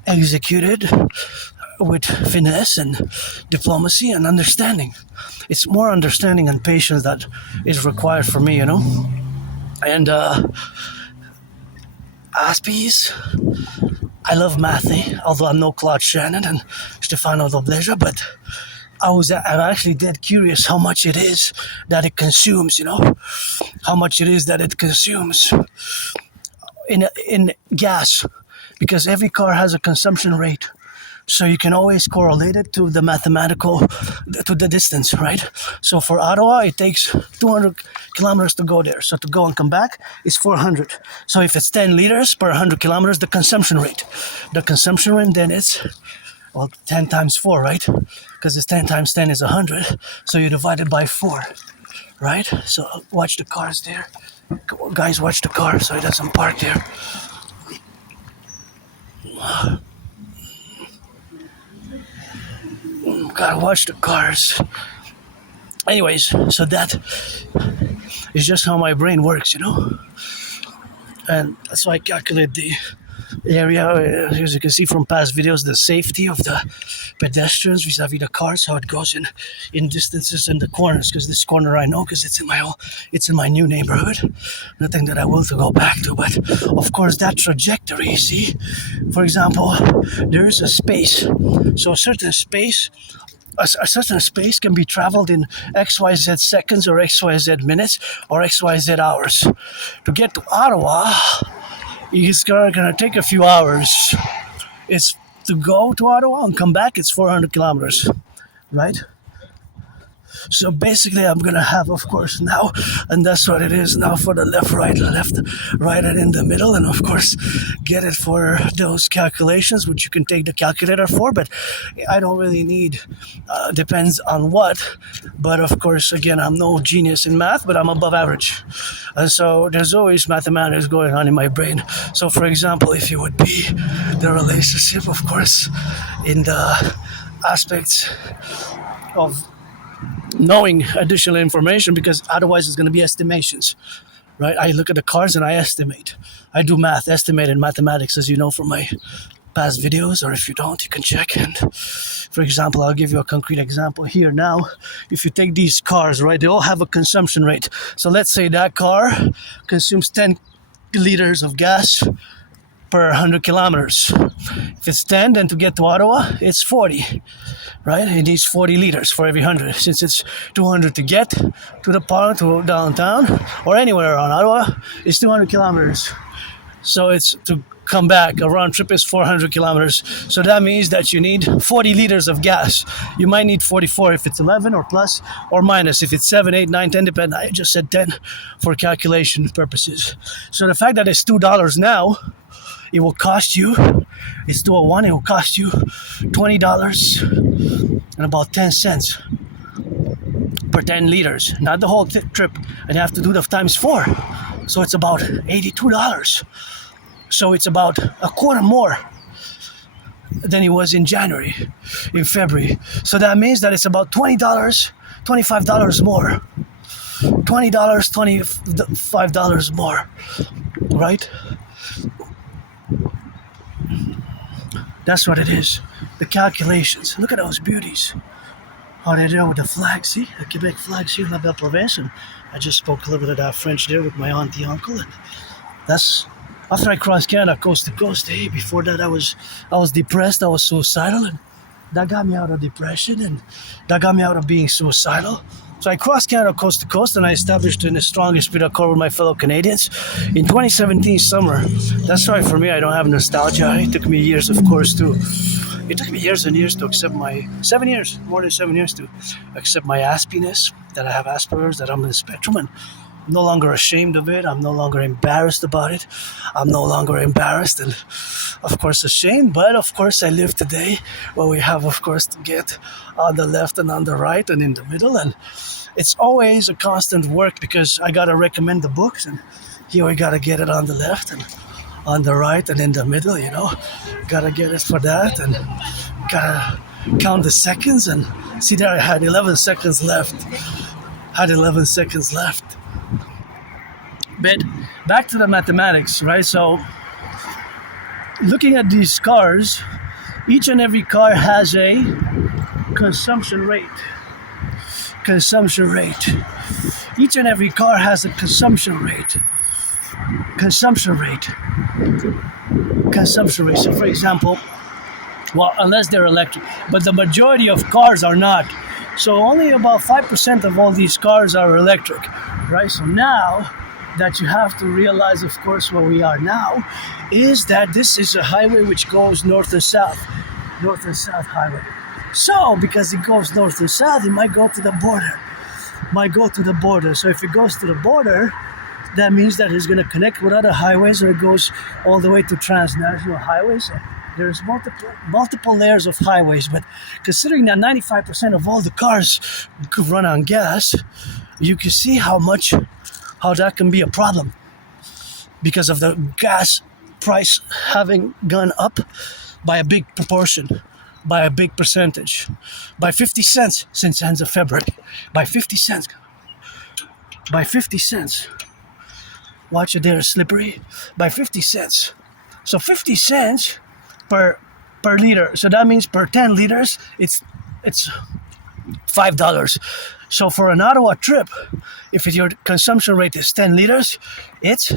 executed with finesse and diplomacy and understanding. It's more understanding and patience that is required for me, you know. And Aspies, I love Matthew, although I'm no Claude Shannon and Stefano Dobleja, but I'm actually dead curious how much it is that it consumes, you know, how much it is that it consumes in gas, because every car has a consumption rate. So you can always correlate it to the to the distance, right? So for Ottawa, it takes 200 kilometers to go there. So to go and come back is 400. So if it's 10 liters per 100 kilometers, the consumption rate, then it's Well, 10 times 4, right? Because it's 10 times 10 is 100. So you divide it by 4, right? So watch the cars there. Guys, watch the car so it doesn't park there. Gotta watch the cars. Anyways, so that is just how my brain works, And so I calculate the area, as you can see from past videos, the safety of the pedestrians vis-a-vis the cars, how it goes in distances in the corners. Because this corner I know, because it's in my new neighborhood. Nothing that I will to go back to, but of course that trajectory. You see, for example, there is a space. So a certain space can be traveled in XYZ seconds or XYZ minutes or XYZ hours. To get to Ottawa, it's gonna take a few hours. It's to go to Ottawa and come back, it's 400 kilometers, right? So basically I'm gonna have, of course, now, and that's what it is now for the left, right, and in the middle, and of course get it for those calculations, which you can take the calculator for, but I don't really need, depends on what, but of course, again, I'm no genius in math, but I'm above average, and so there's always mathematics going on in my brain. So for example, if you would be the relationship, of course, in the aspects of knowing additional information, because otherwise it's going to be estimations, right? I look at the cars and I estimate. I do math, estimate in mathematics, as you know from my past videos, or if you don't, you can check. And for example, I'll give you a concrete example here now. If you take these cars, right, they all have a consumption rate. So let's say that car consumes 10 liters of gas per 100 kilometers. If it's 10, then to get to Ottawa, it's 40, right? It needs 40 liters for every 100. Since it's 200 to get to the park, to downtown, or anywhere around Ottawa, it's 200 kilometers. So it's to come back, a round trip is 400 kilometers. So that means that you need 40 liters of gas. You might need 44 if it's 11 or plus or minus. If it's 7, 8, 9, 10, depend. I just said 10 for calculation purposes. So the fact that it's $2 now, it will cost you, it's 201, it will cost you $20 and about 10 cents per 10 liters. Not the whole trip, and you have to do the times 4. So it's about $82. So it's about a quarter more than it was in February. So that means that it's about $20, $25 more. $20, $25 more, right? That's what it is. The calculations. Look at those beauties. How they're there with the flag. See? The Quebec flag here in la belle province. And I just spoke a little bit of that French there with my auntie, uncle. And that's after I crossed Canada coast to coast. Hey, before that I was depressed. I was suicidal. And that got me out of depression. And that got me out of being suicidal. So I crossed Canada coast to coast, and I established in the strongest spirit of core with my fellow Canadians in 2017 summer. That's why for me I don't have nostalgia. It took me years, of course, it took me years and years to accept more than 7 years to accept my Aspie-ness, that I have Asperger's, that I'm in the spectrum, and I'm no longer ashamed of it. I'm no longer embarrassed about it. I'm no longer embarrassed and, of course, ashamed. But, of course, I live today where we have, of course, to get on the left and on the right and in the middle. And it's always a constant work because I got to recommend the books. And here we got to get it on the left and on the right and in the middle, Got to get it for that and got to count the seconds. And see there, I had 11 seconds left. But back to the mathematics, right? So looking at these cars, each and every car has a consumption rate. Each and every car has a consumption rate. So for example, well, unless they're electric, but the majority of cars are not. So only about 5% of all these cars are electric, right? So now that you have to realize, of course, where we are now, is that this is a highway which goes north and south highway. So, because it goes north and south, it might go to the border. So if it goes to the border, that means that it's going to connect with other highways, or it goes all the way to transnational highways. there's multiple layers of highways, but considering that 95% of all the cars run on gas, you can see how that can be a problem because of the gas price having gone up by a big proportion, by a big percentage, by 50 cents since the end of February. By 50 cents. By 50 cents. Watch it there, slippery. By 50 cents. So 50 cents per liter. So that means per 10 liters, it's $5. So for an Ottawa trip, if your consumption rate is 10 liters, it's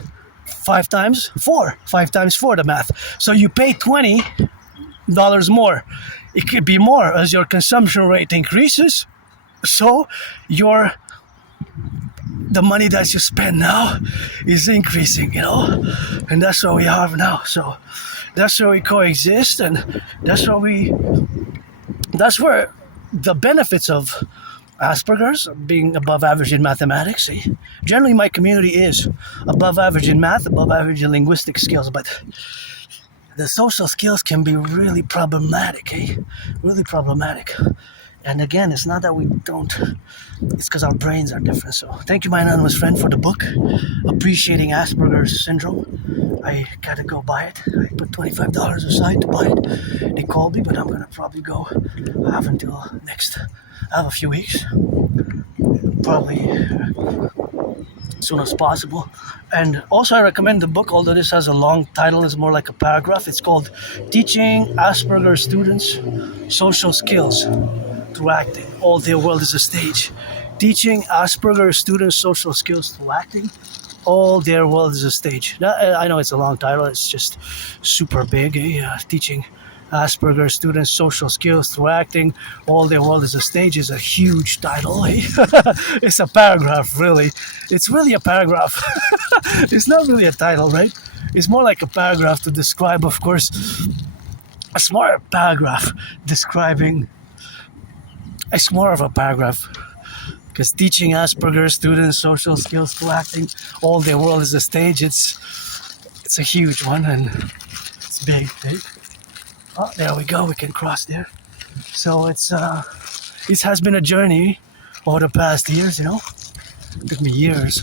5 times 4. 5 times 4, the math. So you pay $20 more. It could be more as your consumption rate increases. So the money that you spend now is increasing, and that's what we have now. So that's where we coexist, and that's where the benefits of Asperger's being above average in mathematics. Generally, my community is above average in math, above average in linguistic skills, but the social skills can be really problematic, really problematic. And again, it's not that we don't, it's because our brains are different. So thank you, my anonymous friend, for the book, Appreciating Asperger's Syndrome. I gotta go buy it. I put $25 aside to buy it. They called me, but I'm gonna probably go. I have until next, I have a few weeks. Probably as soon as possible. And also I recommend the book, although this has a long title, it's more like a paragraph. It's called Teaching Asperger's Students Social Skills Through Acting. All their world is a stage. Teaching Asperger's students social skills through acting. All their world is a stage. Now, I know it's a long title. It's just super big. Teaching Asperger's students social skills through acting. All their world is a stage is a huge title. It's a paragraph, really. It's really a paragraph. It's not really a title, right? It's more like a paragraph to describe, of course. It's more a paragraph describing. It's more of a paragraph because teaching Asperger's students social skills through acting, all their world is a stage. It's a huge one and it's big. Oh, there we go. We can cross there. So it has been a journey over the past years. It took me years,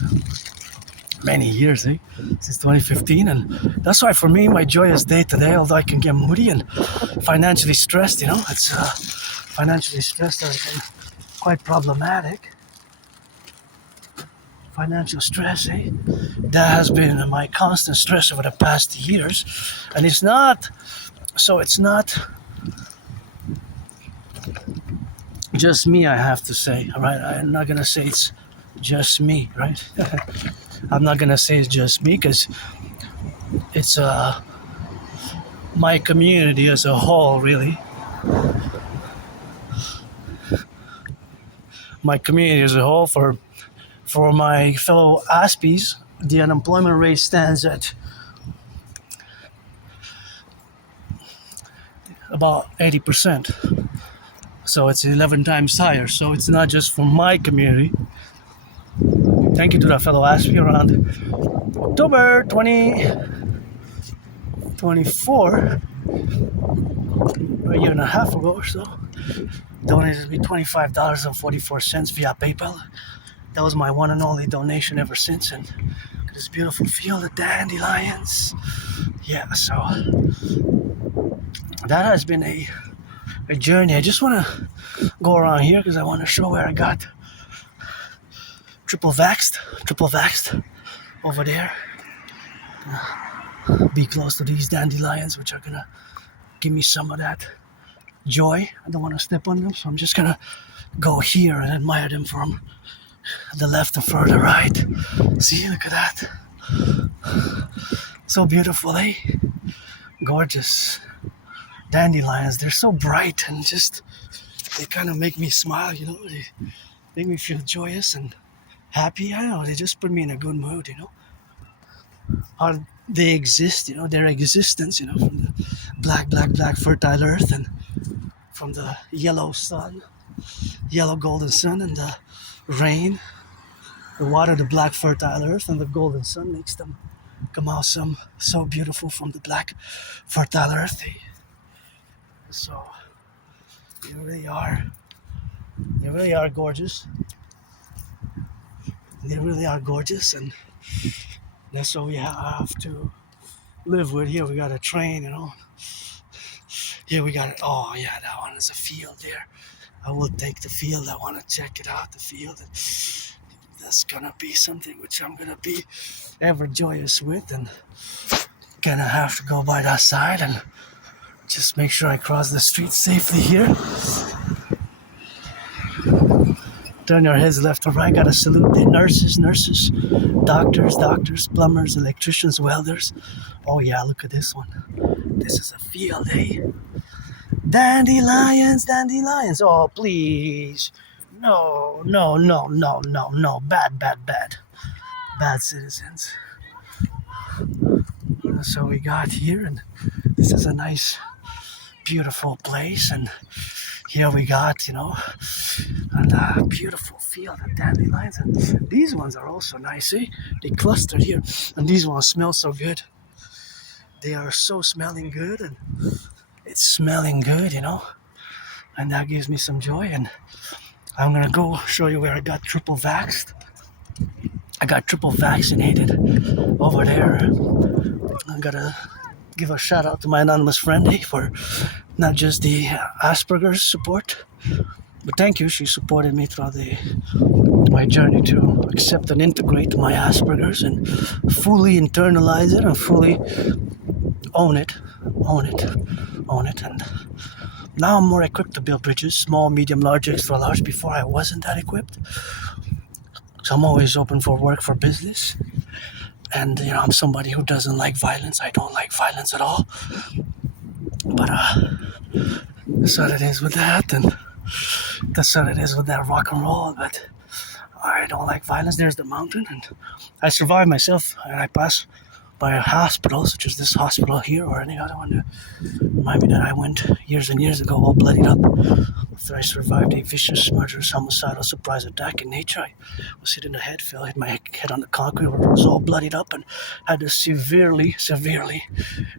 many years, since 2015, and that's why for me my joyous day today, although I can get moody and financially stressed, it's financially stressed has been quite problematic. Financial stress, that has been my constant stress over the past years, and it's not just me, I have to say, all right? I'm not gonna say it's just me, right? I'm not gonna say it's just me because it's my community as a whole, really. My community as a whole, for my fellow Aspies, the unemployment rate stands at about 80%. So it's 11 times higher. So it's not just for my community. Thank you to that fellow Aspie around October 2024, a year and a half ago or so, donated me $25.44 via PayPal. That was my one and only donation ever since, and this beautiful field of dandelions. Yeah, so that has been a journey. I just want to go around here because I want to show where I got triple vaxxed over there. Be close to these dandelions, which are gonna give me some of that joy. I don't want to step on them, so I'm just gonna go here and admire them from the left and further right. See, look at that. So beautiful, Gorgeous dandelions. They're so bright and just, they kind of make me smile, They make me feel joyous and happy. I don't know, they just put me in a good mood, How they exist, their existence, from the black fertile earth and from the yellow golden sun and the rain, the water, the black fertile earth and the golden sun makes them come out so beautiful from the black fertile earth. So you really are gorgeous. They really are gorgeous, and that's what we have to live with. Here we got a train, Here we got it. Oh yeah, that one is a field there. I will take the field. I want to check it out. The field. That's gonna be something which I'm gonna be ever joyous with, and gonna have to go by that side and just make sure I cross the street safely here. Turn your heads left or right. Gotta salute the nurses, doctors, plumbers, electricians, welders. Oh yeah, look at this one. This is a field, eh? Dandelions. Oh please. No. Bad citizens. So we got here, and this is a nice, beautiful place, and here we got, a beautiful field of dandelions, and these ones are also nice, eh? They clustered here, and these ones smell so good. They are so smelling good, and it's smelling good, and that gives me some joy, and I'm gonna go show you where I got triple vaxxed. I got triple vaccinated over there. I gotta give a shout out to my anonymous friend, for not just the Asperger's support, but thank you. She supported me throughout my journey to accept and integrate my Asperger's and fully internalize it and fully own it. And now I'm more equipped to build bridges, small, medium, large, extra large. Before I wasn't that equipped. So I'm always open for work, for business. And, I'm somebody who doesn't like violence. I don't like violence at all. But that's what it is with that. And that's what it is with that rock and roll. But I don't like violence. There's the mountain. And I survived myself. And I pass by a hospital, such as this hospital here or any other one, to remind me that I went years and years ago all bloodied up after I survived a vicious, murderous, homicidal surprise attack in nature. I was hit in the head, hit my head on the concrete, was all bloodied up, and had a severely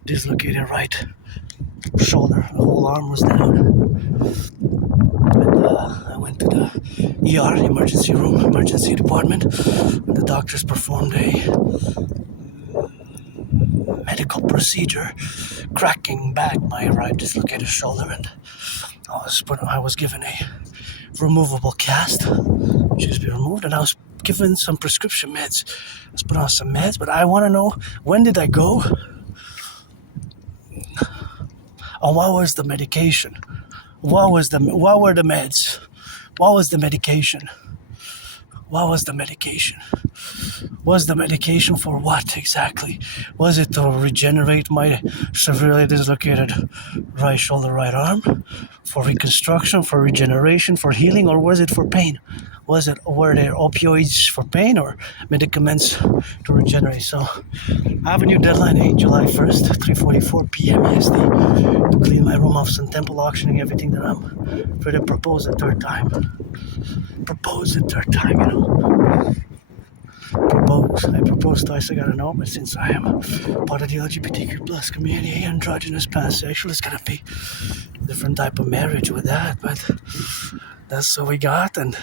dislocated right shoulder. The whole arm was down. And I went to the ER, emergency room, emergency department. And the doctors performed a medical procedure, cracking back my right dislocated shoulder, and I was given a removable cast, which has been removed, and I was given some prescription meds. I was put on some meds, but I want to know, when did I go? And what was the medication? What were the meds? What was the medication? Was the medication for what exactly? Was it to regenerate my severely dislocated right shoulder, right arm? For reconstruction, for regeneration, for healing, or was it for pain? Were there opioids for pain or medicaments to regenerate? So I have a new deadline, July 1st, 3:44 p.m. EST, to clean my room off some temple auctioning everything that I'm ready to propose a third time. I propose twice, I gotta know, but since I am part of the LGBTQ plus community, androgynous, pansexual, it's gonna be a different type of marriage with that, but that's what we got, and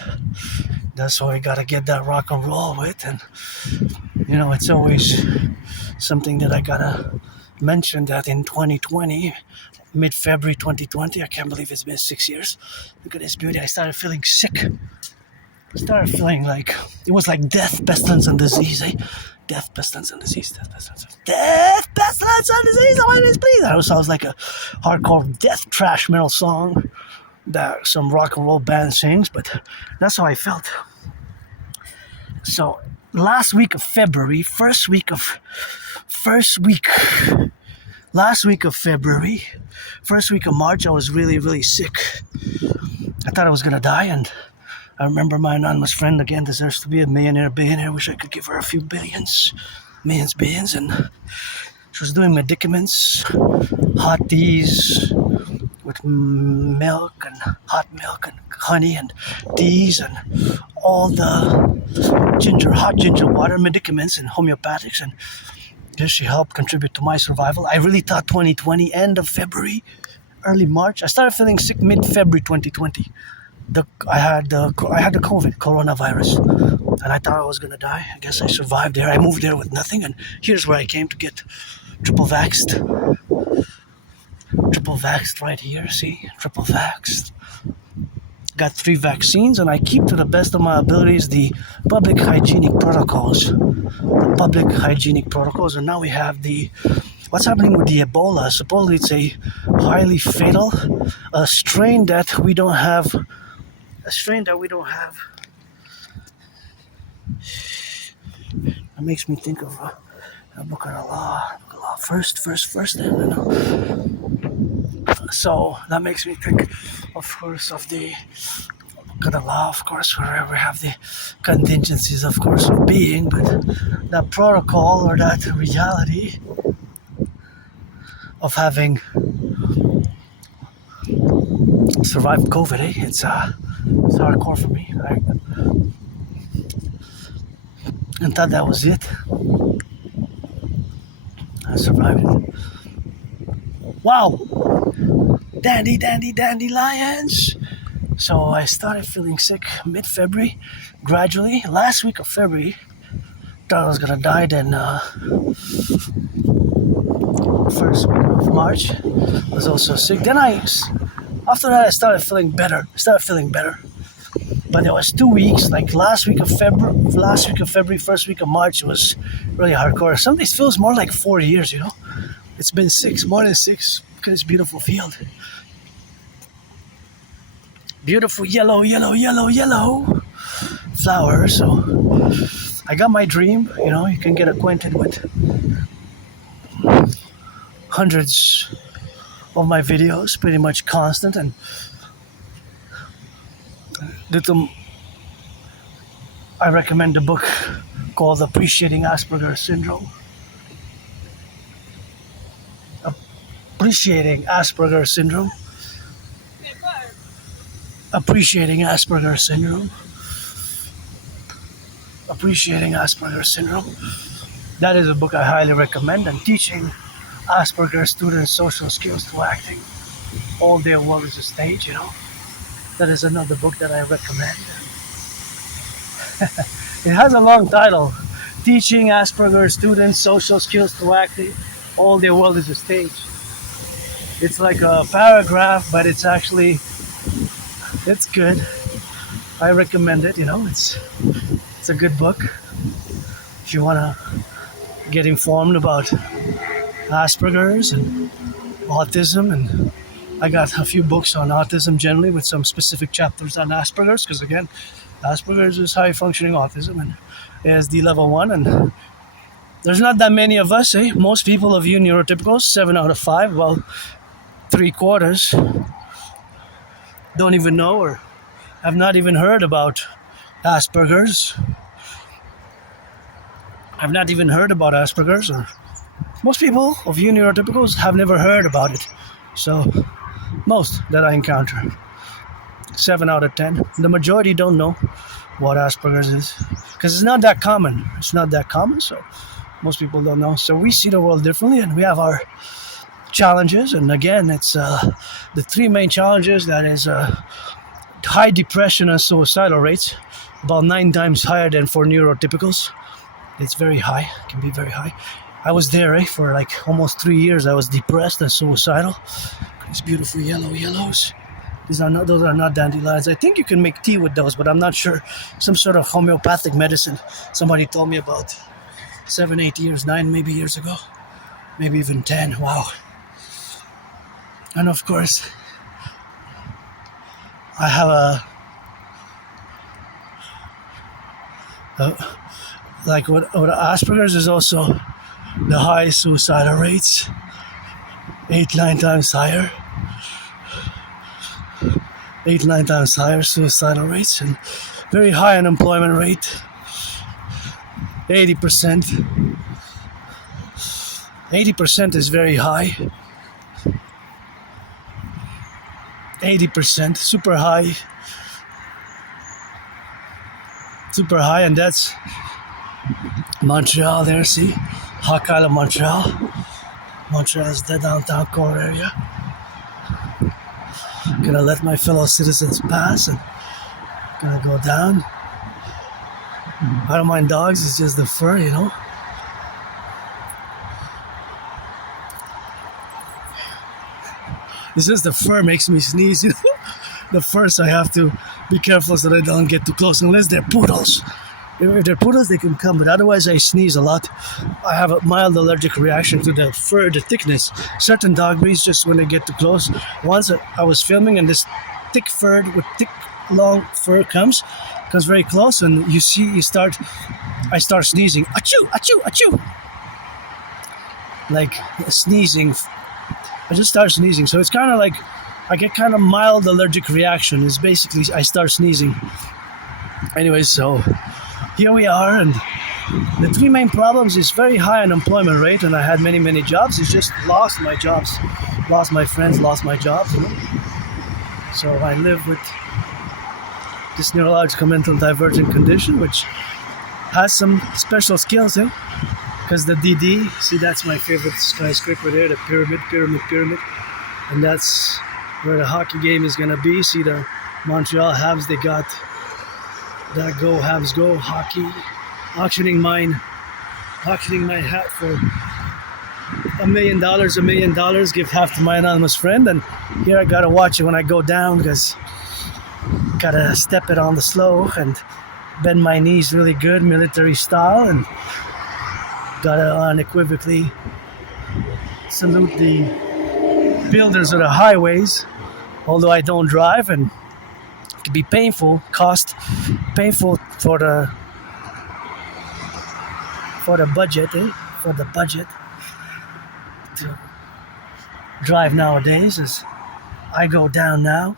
that's what we gotta get that rock and roll with. And it's always something that I gotta mention, that in 2020, mid-February 2020, I can't believe it's been 6 years. Look at this beauty. I started feeling sick. I started feeling like it was like death, pestilence, and disease, eh? Death, pestilence, and disease. Death, pestilence, and disease. Oh, my please. That sounds like a hardcore death trash metal song that some rock and roll band sings, but that's how I felt. So last week of February, last week of February, first week of March, I was really, really sick. I thought I was gonna die, and I remember my anonymous friend, again, deserves to be a millionaire, billionaire. Wish I could give her a few billions, and she was doing medicaments, hot teas with milk and hot milk and honey and teas and all the hot ginger water, medicaments and homeopathics, and she helped contribute to my survival. I really thought 2020, end of February, early March. I started feeling sick mid-February 2020. I had the COVID, coronavirus, and I thought I was gonna die. I guess I survived there. I moved there with nothing, and here's where I came to get triple vaxxed. Triple vaxxed right here, see? Triple vaxxed. Got 3 vaccines, and I keep to the best of my abilities the public hygienic protocols. The public hygienic protocols, and now we have what's happening with the Ebola. Supposedly it's a highly fatal, a strain that we don't have. That makes me think of book of the law. First. So that makes me think, of course, of the book of the law, of course, where we have the contingencies, of course, of being, but that protocol or that reality of having survived COVID, it's hardcore for me. I thought that was it. I survived it. Wow! Dandy lions! So I started feeling sick mid-February, gradually. Last week of February, thought I was gonna die. Then first week of March, I was also sick. Then after that, I started feeling better. But it was 2 weeks, like last week of February, first week of March, it was really hardcore. Some days feels more like 4 years, It's been more than 6, because it's beautiful field. Beautiful yellow flowers. So I got my dream, you can get acquainted with hundreds of my videos, pretty much constant, and I recommend a book called Appreciating Asperger's Syndrome. Appreciating Asperger's Syndrome. Appreciating Asperger's Syndrome. Appreciating Asperger's Syndrome. That is a book I highly recommend. And Teaching Asperger's Students Social Skills through Acting. All Their World is a Stage, That is another book that I recommend. It has a long title. Teaching Asperger's Students Social Skills through Acting. All Their World is a Stage. It's like a paragraph, but it's good. I recommend it, It's a good book. If you want to get informed about Asperger's and autism, and I got a few books on autism generally with some specific chapters on Asperger's, because again, Asperger's is high functioning autism and is the level 1, and there's not that many of us, Most people of you neurotypicals, 7 out of 5, well, 3/4 don't even know or have not even heard about Asperger's. Or most people of you neurotypicals have never heard about it. So most that I encounter, 7 out of 10, the majority don't know what Asperger's is, because it's not that common. So most people don't know. So we see the world differently, and we have our challenges. And again, it's the 3 main challenges. That is high depression and suicidal rates, about 9 times higher than for neurotypicals. It's very high. It can be very high. I was there, for like almost 3 years. I was depressed and suicidal. These beautiful yellows. Those are not dandelions. I think you can make tea with those, but I'm not sure. Some sort of homeopathic medicine somebody told me about 7, 8 years, 9 maybe years ago. Maybe even 10. Wow. And of course, I have like what Asperger's is also the high suicidal rates, 8-9 times higher. 8-9 times higher suicidal rates, and very high unemployment rate, 80%. 80% is very high. 80%, super high, and that's Montreal there, see? Hawk Island, Montreal. Montreal is the downtown core area. gonna let my fellow citizens pass and gonna go down. I don't mind dogs, it's just the fur, you know. It's just the fur makes me sneeze, you know. The fur, so I have to be careful so that I don't get too close, unless they're poodles. If they're poodles, they can come, but otherwise I sneeze a lot. I have a mild allergic reaction to the fur, the thickness. Certain dog breeds, just when they get too close. Once I was filming and this thick fur with thick, long fur comes very close, and I start sneezing. Achoo, achoo, achoo. Like sneezing. I just start sneezing. So it's kind of like, I get kind of mild allergic reaction. It's basically, I start sneezing. Anyway, so here we are, and the three main problems is very high unemployment rate, and I had many jobs. It's just lost my jobs, lost my friends, lost my jobs, you know? So I live with this neurological mental divergent condition, which has some special skills, eh? Because the dedie, see, that's my favorite skyscraper there, the pyramid, and that's where the hockey game is gonna be. See, the Montreal Habs, they got that Go Habs Go hockey, auctioning my hat for $1 million, give half to my anonymous friend. And here I gotta watch it when I go down, because gotta step it on the slow and bend my knees really good, military style, and gotta unequivocally salute the builders of the highways, although I don't drive, and it can be painful for the budget, for the budget to drive nowadays. As I go down now,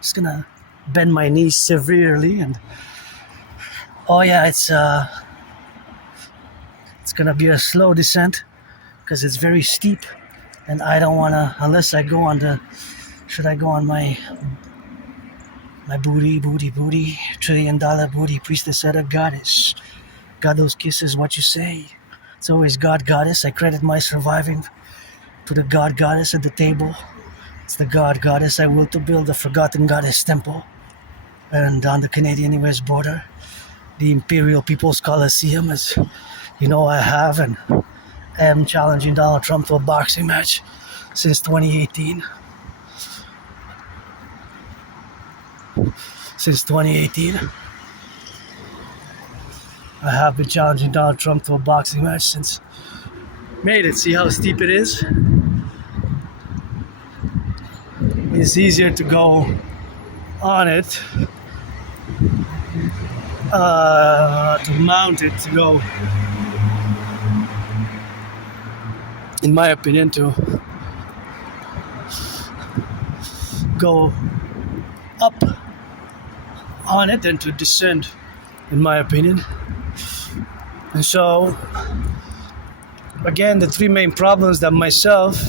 just gonna bend my knees severely, and oh yeah, it's gonna be a slow descent because it's very steep, and I don't wanna, unless I go on should I go on my booty, $1 trillion booty, priestess at a goddess. God, those kisses, what you say. It's always God, goddess. I credit my surviving to the God, goddess at the table. It's the God, goddess I will to build the forgotten goddess temple. And on the Canadian-US border, the Imperial People's Coliseum, as you know I have and am challenging Donald Trump to a boxing match since 2018. Since 2018, I have been challenging Donald Trump to a boxing match since. Made it. See how steep it is? It's easier to go on it, to mount it, to go, in my opinion, to go up on it than to descend, in my opinion. And so, again, the three main problems that myself,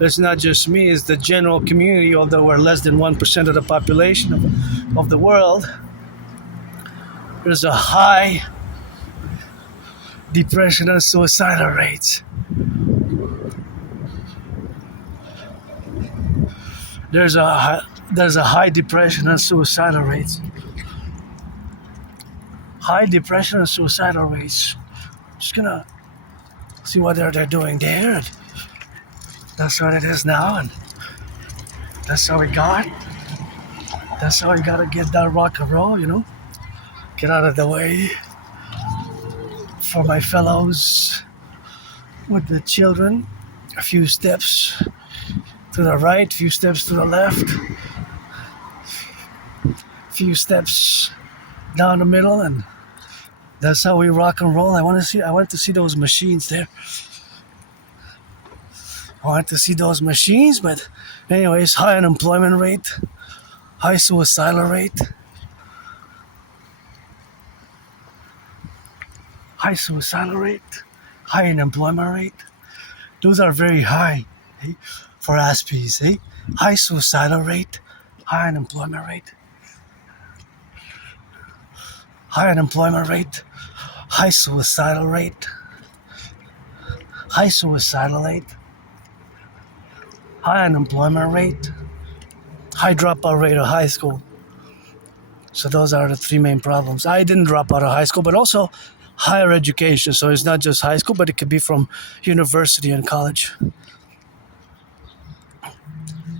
it's not just me, it's the general community, although we're less than 1% of the population of the world. There's a high depression and suicidal rates. There's a high depression and suicidal rates. High depression and suicidal rates. Just gonna see what they're doing there. And that's what it is now, and that's how we got. That's how we gotta get that rock and roll, you know. Get out of the way for my fellows with the children. A few steps to the right, few steps to the left, few steps down the middle, and that's how we rock and roll. I want to see those machines there. I want to see those machines, but anyways, high unemployment rate, high suicidal rate, high suicidal rate, high unemployment rate. Those are very high, eh, for Aspies, eh? High suicidal rate, high unemployment rate. High unemployment rate, high suicidal rate, high suicidal rate, high unemployment rate, high dropout rate of high school. So those are the three main problems. I didn't drop out of high school, but also higher education. So it's not just high school, but it could be from university and college.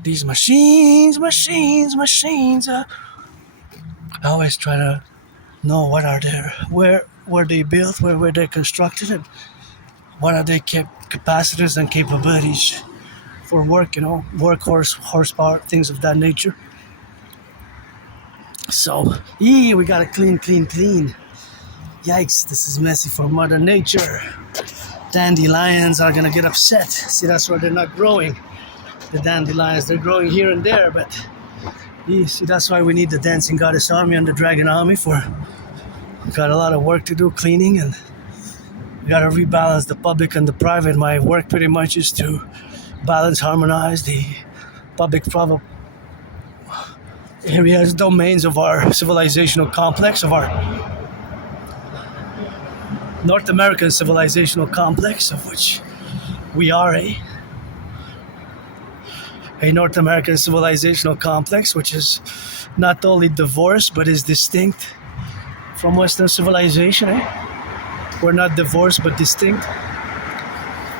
These machines. I always try to know what are there, where were they built, where were they constructed, and what are their capacities and capabilities for work, workhorse, horsepower, things of that nature. So, we gotta clean. Yikes, this is messy for Mother Nature. Dandelions are gonna get upset. See, that's why they're not growing. The dandelions, they're growing here and there, but see, that's why we need the Dancing Goddess Army and the Dragon Army we've got a lot of work to do, cleaning, and we gotta rebalance the public and the private. My work pretty much is to balance, harmonize the public-private areas, domains of our civilizational complex, of our North American civilizational complex, of which we are a North American civilizational complex, which is not only divorced but is distinct from Western civilization. We're not divorced but distinct.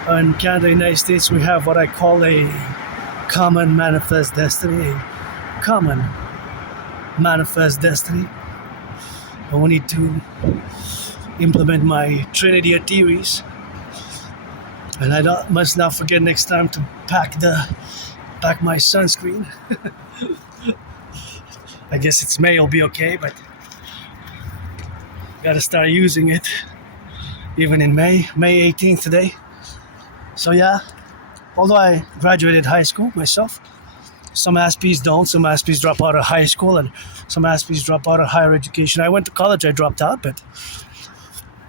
In Canada, United States, we have what I call a common manifest destiny. And we need to implement my Trinity of theories. And I must not forget next time to pack my sunscreen. I guess it's May, will be okay, but gotta start using it even in May 18th today. So yeah, although I graduated high school myself, some Aspies don't. Some Aspies drop out of high school, and some Aspies drop out of higher education. I went to college, I dropped out, but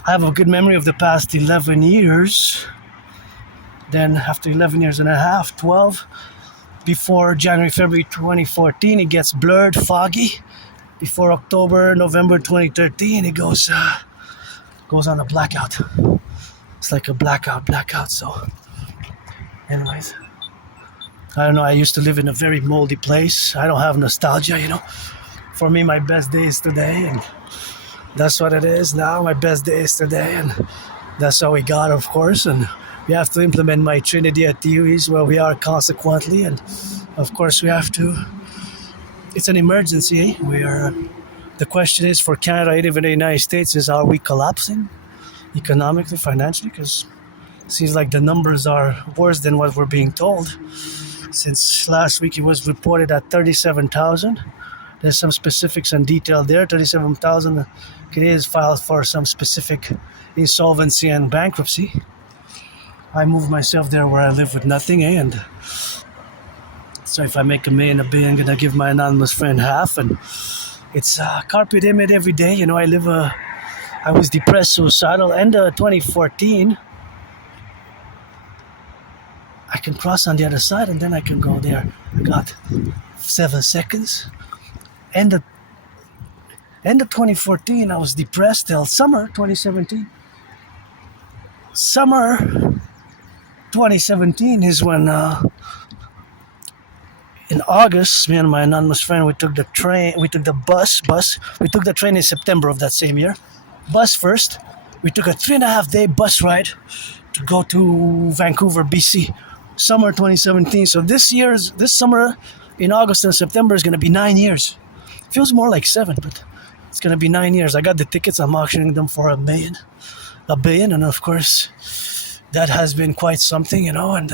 I have a good memory of the past 11 years. Then after 11 years and a half, 12, before January, February 2014, it gets blurred, foggy. Before October, November 2013, it goes on a blackout. It's like a blackout. So anyways, I don't know, I used to live in a very moldy place. I don't have nostalgia, For me, my best day is today, and that's what it is now. My best day is today, and that's how we got, of course. And we have to implement my Trinity of theories where we are consequently, and of course we have to. It's an emergency. The question is for Canada, even the United States, is are we collapsing economically, financially? Because it seems like the numbers are worse than what we're being told. Since last week, it was reported at 37,000. There's some specifics and detail there. 37,000 Canadians filed for some specific insolvency and bankruptcy. I moved myself there where I live with nothing, and so if I make $1 million, I'm gonna give my anonymous friend half, and it's carpe diem every day. I was depressed, suicidal. End of 2014, I can cross on the other side, and then I can go there. I got 7 seconds. End of 2014, I was depressed till summer 2017. Summer 2017 is when, in August, me and my anonymous friend, we took the bus. We took the train in September of that same year. Bus first. We took a 3.5-day bus ride to go to Vancouver, BC. Summer 2017. So this summer, in August and September, is going to be 9 years. Feels more like 7, but it's going to be 9 years. I got the tickets. I'm auctioning them for $1 billion. And of course, that has been quite something, and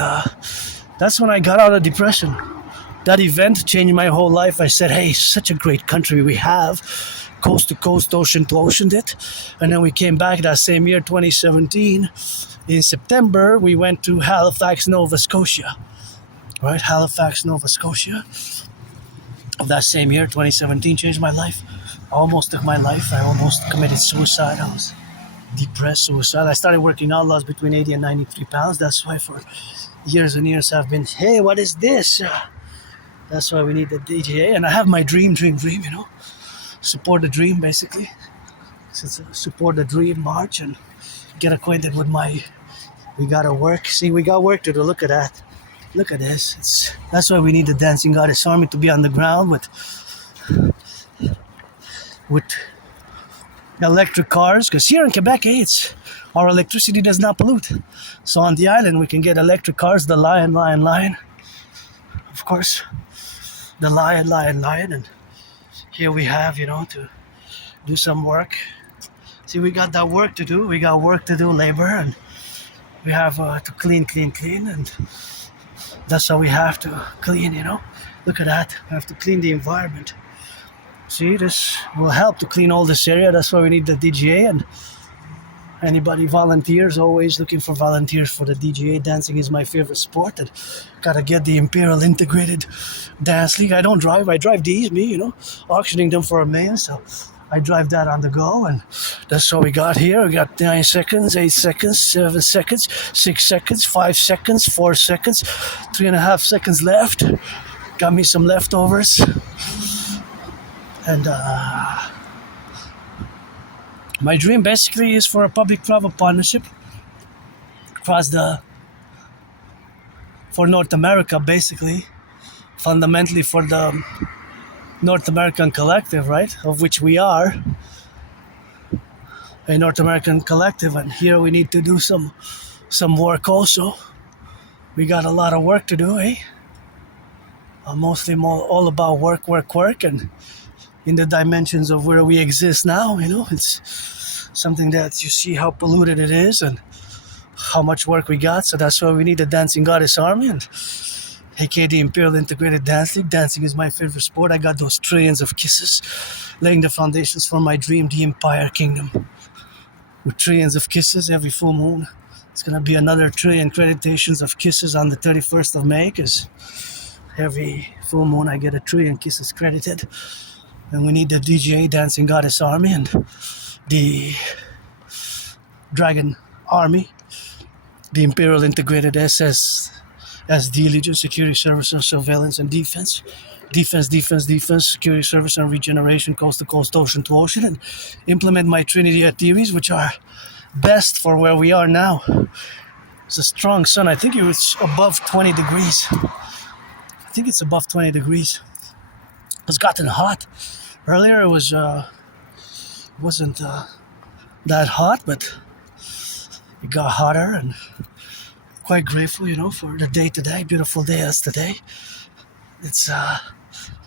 that's when I got out of depression. That event changed my whole life. I said, hey, such a great country we have. Coast to coast, ocean to ocean it. And then we came back that same year, 2017. In September, we went to Halifax, Nova Scotia. Right? Halifax, Nova Scotia. Of that same year, 2017, changed my life. Almost took my life. I almost committed suicide. I was depressed, suicide. I started working out, lost between 80 and 93 pounds. That's why for years and years I've been, hey, what is this? That's why we need the DGA. And I have my dream, support the dream, basically. Support the dream march and get acquainted with we gotta work. See, we got work to do. Look at that. Look at this. That's why we need the dancing goddess army to be on the ground with electric cars. Because here in Quebec, our electricity does not pollute. So on the island, we can get electric cars. The lion. Of course, the lion. And here we have, to do some work. See, we got that work to do. We got work to do, labor, and we have to clean, and that's how we have to clean, Look at that. We have to clean the environment. See, this will help to clean all this area. That's why we need the DGA, and anybody volunteers, always looking for volunteers for the DGA. Dancing is my favorite sport, and gotta get the Imperial Integrated Dance League. I don't drive. I drive these, auctioning them for $1 million, so I drive that on the go, and that's what we got here. We got 9 seconds, 8 seconds, 7 seconds, 6 seconds, 5 seconds, 4 seconds, 3.5 seconds left. Got me some leftovers. And my dream basically is for a public-private partnership for North America, basically, fundamentally for the North American Collective, right, of which we are a North American Collective, and here we need to do some work also. We got a lot of work to do, mostly all about work, and in the dimensions of where we exist now, it's something that you see how polluted it is and how much work we got. So that's why we need the Dancing Goddess Army, and aka the Imperial Integrated Dance League. Dancing is my favorite sport. I got those trillions of kisses, laying the foundations for my dream, the Empire Kingdom. With trillions of kisses every full moon. It's going to be another trillion creditations of kisses on the 31st of May, because every full moon I get 1 trillion kisses credited. And we need the DGA, Dancing Goddess Army, and the Dragon Army, the Imperial Integrated SD, Legion, Security Service and Surveillance and Defense. Defense, Security Service and Regeneration, Coast to Coast, Ocean to Ocean, and implement my Trinity theories, which are best for where we are now. It's a strong sun. I think it's above 20 degrees. It's gotten hot. Earlier it wasn't that hot, but it got hotter, and quite grateful, for the day today. Beautiful day as today. It's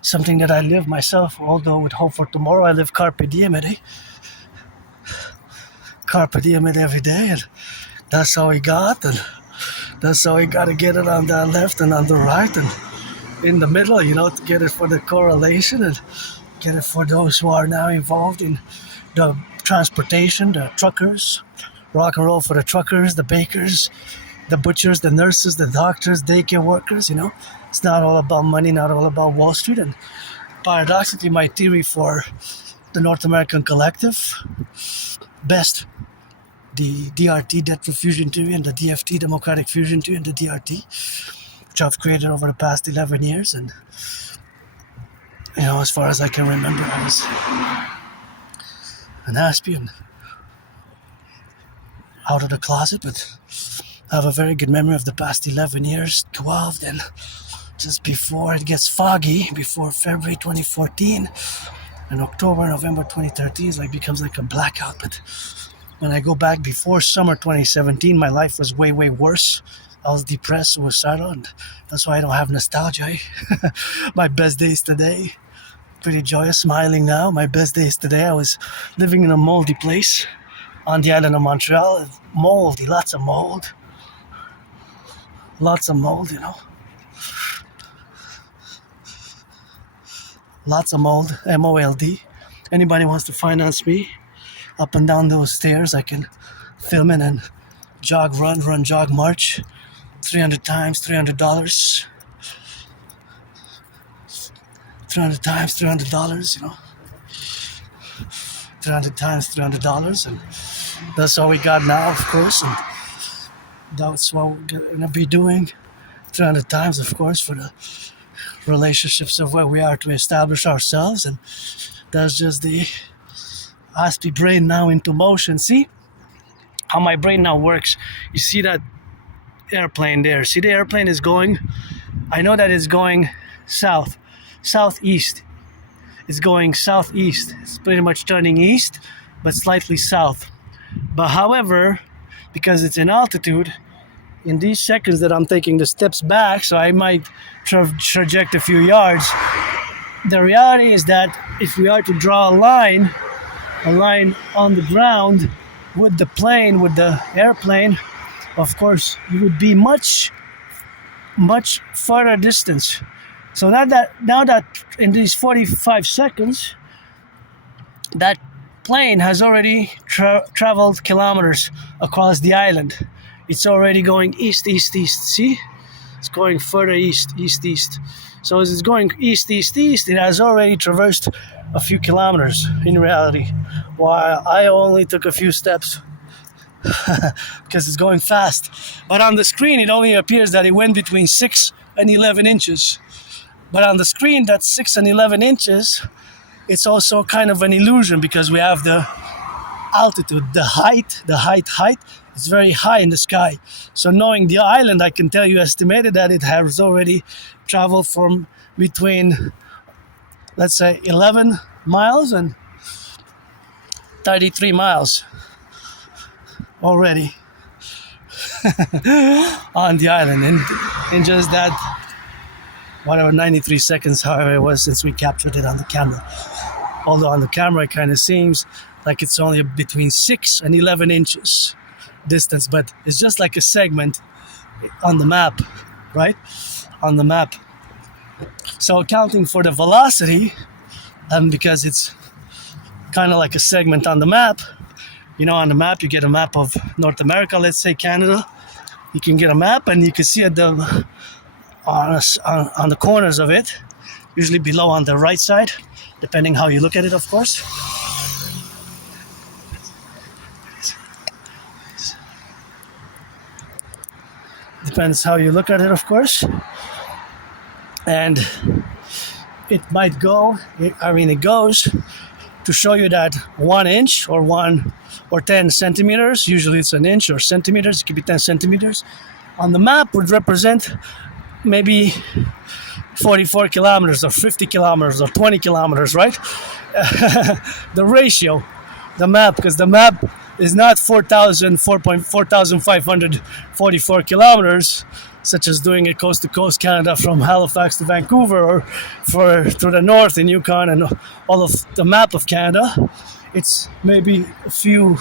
something that I live myself, although with hope for tomorrow. I live carpe diem, Carpe diem every day, and that's how we got, and that's how we got to get it on the left and on the right, and in the middle, to get it for the correlation and get it for those who are now involved in the transportation, the truckers, rock and roll for the truckers, the bakers, the butchers, the nurses, the doctors, daycare workers, It's not all about money, not all about Wall Street. And paradoxically, my theory for the North American Collective, best, the DRT, Debt Fusion Theory, and the DFT, Democratic Fusion Theory, and the DRT, which I've created over the past 11 years. And, as far as I can remember, I was an Aspie and out of the closet, but I have a very good memory of the past 11 years, 12, then just before it gets foggy, before February 2014, and October, November 2013, becomes like a blackout. But when I go back before summer 2017, my life was way, way worse. I was depressed, suicidal, and that's why I don't have nostalgia. My best days today, pretty joyous, smiling now. My best days today, I was living in a moldy place on the island of Montreal. Moldy, lots of mold. Lots of mold, Lots of mold, MOLD. Anybody wants to finance me up and down those stairs, I can film it and jog, run, jog, march. 300 times, $300. 300 times, $300, 300 times, $300. And that's all we got now, of course. And that's what we're going to be doing 300 times, of course, for the relationships of where we are to establish ourselves. And that's just the Aspie brain now into motion. See how my brain now works? You see that airplane there. See, the airplane is going, I know that it's going southeast. It's going southeast. It's pretty much turning east, but slightly south. But however, because it's in altitude, in these seconds that I'm taking the steps back, so I might traject a few yards, the reality is that if we are to draw a line on the ground with the plane, with the airplane, of course, you would be much further distance. So now that in these 45 seconds, that plane has already traveled kilometers across the island. It's already going east. See? It's going further east. So as it's going east, it has already traversed a few kilometers in reality, while I only took a few steps because it's going fast. But on the screen, it only appears that it went between 6 and 11 inches. But on the screen, that's 6 and 11 inches. It's also kind of an illusion because we have the altitude, the height. It's very high in the sky. So knowing the island, I can tell you estimated that it has already traveled from between, let's say, 11 miles and 33 miles already on the island in just that, whatever, 93 seconds, however it was, since we captured it on the camera. Although on the camera it kind of seems like it's only between 6 and 11 inches distance, but it's just like a segment on the map, right? On the map. So accounting for the velocity, because it's kind of like a segment on the map, you know, on the map you get a map of North America, let's say Canada, you can get a map and you can see at the on the corners of it, usually below on the right side, depending how you look at it, of course. Depends how you look at it, of course. And it might go, it goes to show you that 1 inch or 10 centimeters, usually it's an inch or centimeters, it could be 10 centimeters, on the map would represent maybe 44 kilometers or 50 kilometers or 20 kilometers, right? The ratio, the map, because the map is not 4,544 kilometers, such as doing it coast to coast Canada from Halifax to Vancouver, or to the north in Yukon and all of the map of Canada. It's maybe a few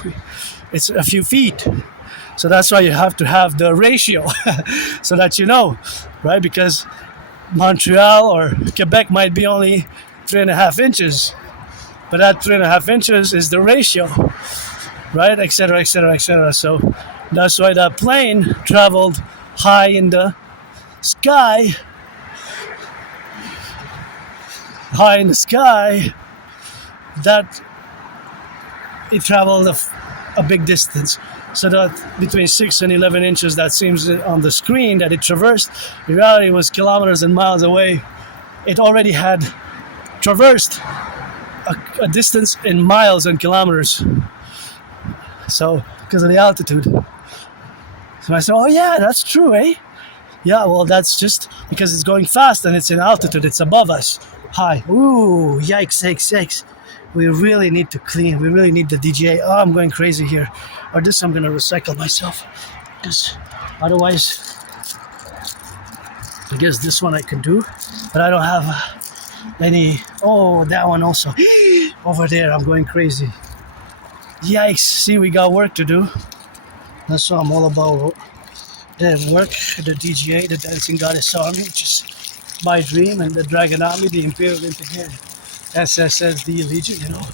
feet. So that's why you have to have the ratio so that you know, right? Because Montreal or Quebec might be only 3.5 inches, but that 3.5 inches is the ratio, right? Etc. So that's why that plane traveled high in the sky, that it traveled a big distance. So that between 6 and 11 inches that seems on the screen that it traversed, in reality it was kilometers and miles away. It already had traversed a distance in miles and kilometers. So, because of the altitude. So I said, oh yeah, that's true, eh? Yeah, well, that's just because it's going fast and it's in altitude, it's above us, high. Ooh, yikes. We really need to clean, we really need the DJA. Oh, I'm going crazy here. Or this I'm going to recycle myself, because otherwise, I guess this one I can do, but I don't have any. Oh, that one also. Over there, I'm going crazy. Yikes, see, we got work to do. That's what I'm all about. The work, the DGA, the Dancing Goddess Army, which is my dream, and the Dragon Army, the Imperium Integree, SSSD Legion, you know.